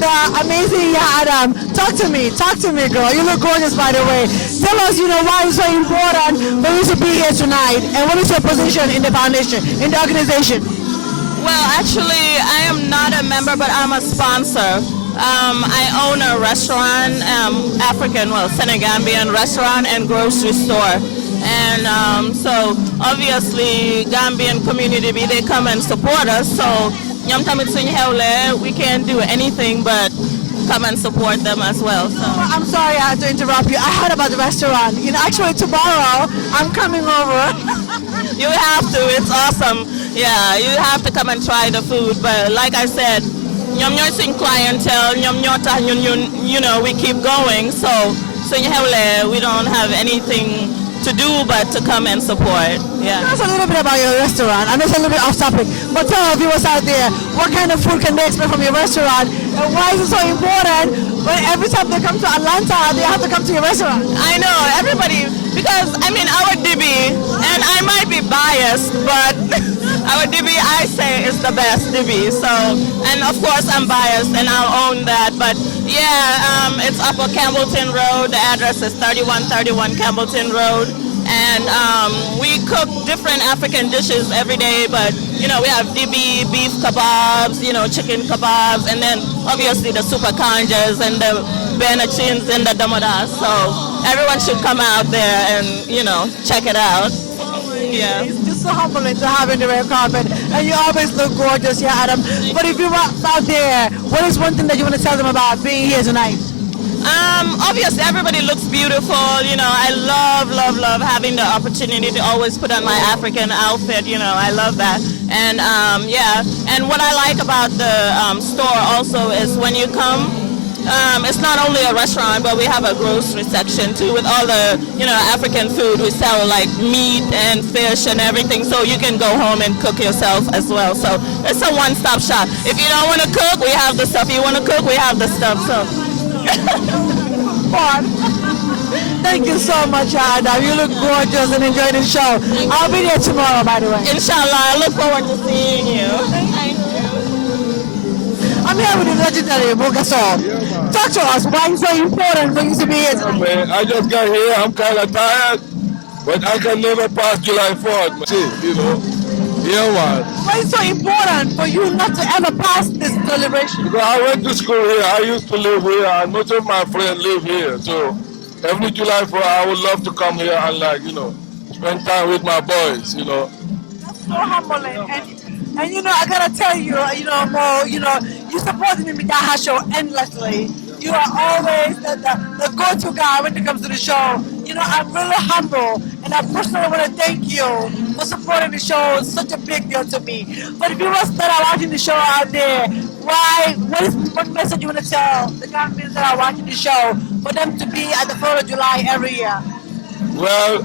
the amazing A.G.E.R.A. Talk to me, girl. You look gorgeous, by the way. Tell us, why it's so important for you to be here tonight, and what is your position in the foundation, in the organization? Well, actually, I am not a member, but I'm a sponsor. I own a restaurant, Senegambian restaurant and grocery store. And so, obviously, Gambian community, they come and support us. So, we can't do anything but come and support them as well. So. I'm sorry I had to interrupt you. I heard about the restaurant. Actually, tomorrow, I'm coming over. You have to. It's awesome. Yeah, you have to come and try the food. But like I said, clientele, we keep going. So we don't have anything to do but to come and support. Yeah. Tell us a little bit about your restaurant. I know it's a little bit off topic, but tell our viewers out there, what kind of food can they expect from your restaurant, and why is it so important when every time they come to Atlanta, they have to come to your restaurant? I know, everybody, because our DB, and I might be biased, but our DB, I say, is the best DB. So, and of course I'm biased and I'll own that, but yeah, it's up on Campbellton Road. The address is 3131 Campbellton Road. And we cook different African dishes every day, but we have DB, beef kebabs, chicken kebabs, and then obviously the super kanjas and the benachins and the damadas. So everyone should come out there and check it out. Yeah. It's so humbling to have in the red carpet, and you always look gorgeous, yeah, Adam. But if you're out there, what is one thing that you want to tell them about being here tonight? Obviously, everybody looks beautiful. You know, I love having the opportunity to always put on my African outfit. You know, I love that. And yeah, and what I like about the store also is when you come, it's not only a restaurant, but we have a grocery section too with all the, you know, African food. We sell like meat and fish and everything, so you can go home and cook yourself as well. So it's a one-stop shop. If you don't want to cook, we have the stuff. You want to cook, we have the stuff. So. Thank you so much, Adam. You look gorgeous and enjoy the show. I'll be there tomorrow, by the way. Inshallah, I look forward to seeing you. Thank you. I'm here with the legendary Bogaso. Talk to us. Why is it so important for you to be here tonight? Man, I just got here. I'm kind of tired, but I can never pass July 4th. You know. Yeah, man. Why is it so important for you not to ever pass this celebration? Because I went to school here. I used to live here, and most of my friends live here. So every July 4th, I would love to come here and, like, you know, spend time with my boys, you know. That's so humbling. And you know, I gotta tell you, you know, more, you know, you support me with Janha show endlessly. You are always the go-to guy when it comes to the show. You know, I'm really humble, and I personally want to thank you for supporting the show. It's such a big deal to me. For the viewers that are watching the show out there, what message you want to tell the Gambians that are watching the show for them to be at the 4th of July every year? Well,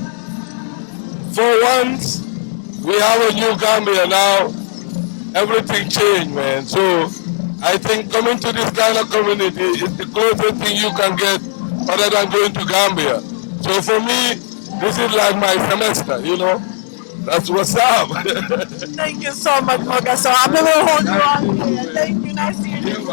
for once, we have a new Gambia now. Everything changed, man. So I think coming to this kind of community is the closest thing you can get other than going to Gambia. So for me, this is like my semester, you know. That's what's up. Thank you so much, Moga. So I'm going to hold you on here. Thank you. Nice to meet you.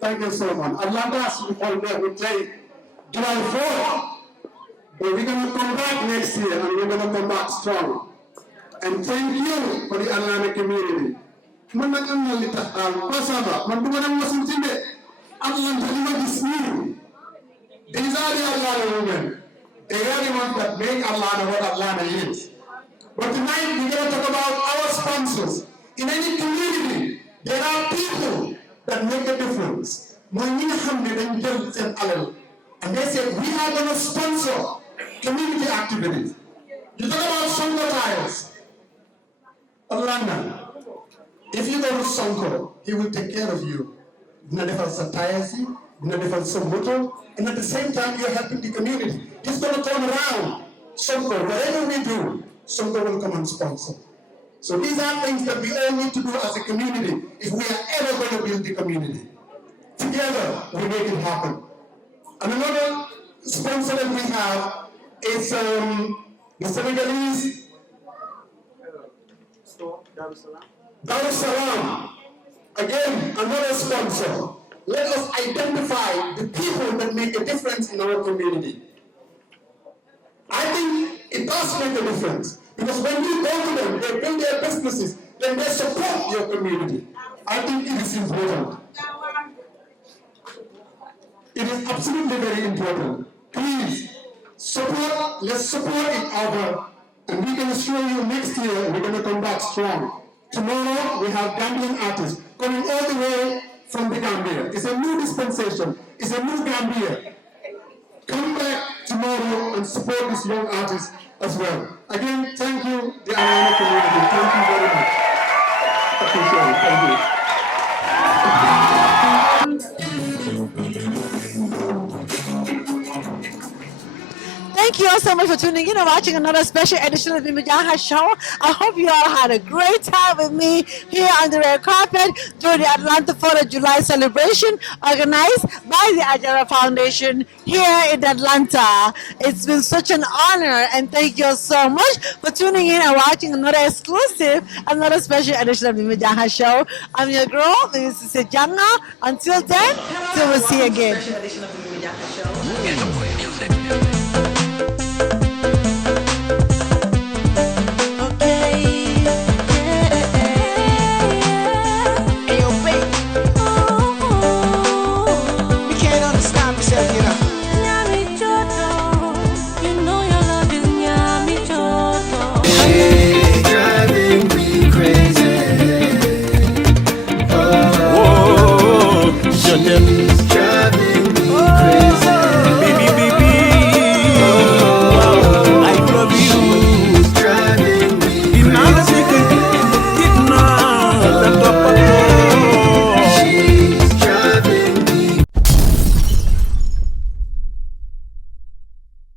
Thank you so much. Atlanta's will take July 4th, but we're going to come back next year and we're going to come back strong. And thank you for the Atlanta community. Atlanta is new. These are the Atlanta women. They are the ones that make Atlanta what Atlanta is. But tonight we're going to talk about our sponsors. In any community, there are people that make a difference. And they said, we are going to sponsor community activities. You talk about Sonko tires. Atlanta, if you go to Sonko, he will take care of you. And at the same time, you're helping the community. He's going to turn around. Sonko, whatever we do, Sonko will come and sponsor. So these are things that we all need to do as a community if we are ever going to build the community. Together, we make it happen. And another sponsor that we have is the Senegalese Dar es Salaam. Again, another sponsor. Let us identify the people that make a difference in our community. I think it does make a difference. Because when you go to them, they build their businesses, then they support your community. I think it is important. It is absolutely very important. Please, support, let's support each other. And we can assure you next year, we're going to come back strong. Tomorrow, we have Gambian artists coming all the way from the Gambia. It's a new dispensation. It's a new Gambia. Come back tomorrow and support this young artist as well. Again, thank you, the Atlanta community. Thank you very much. Appreciate it. Thank you. Thank you all so much for tuning in and watching another special edition of the Janha Show. I hope you all had a great time with me here on the red carpet during the Atlanta 4th of July celebration organized by the A.G.E.R.A Foundation here in Atlanta. It's been such an honor, and thank you all so much for tuning in and watching another exclusive, another special edition of the Janha Show. I'm your girl, Mrs. Janha. Until then, till we'll see you again. Driving me crazy. Je t'aime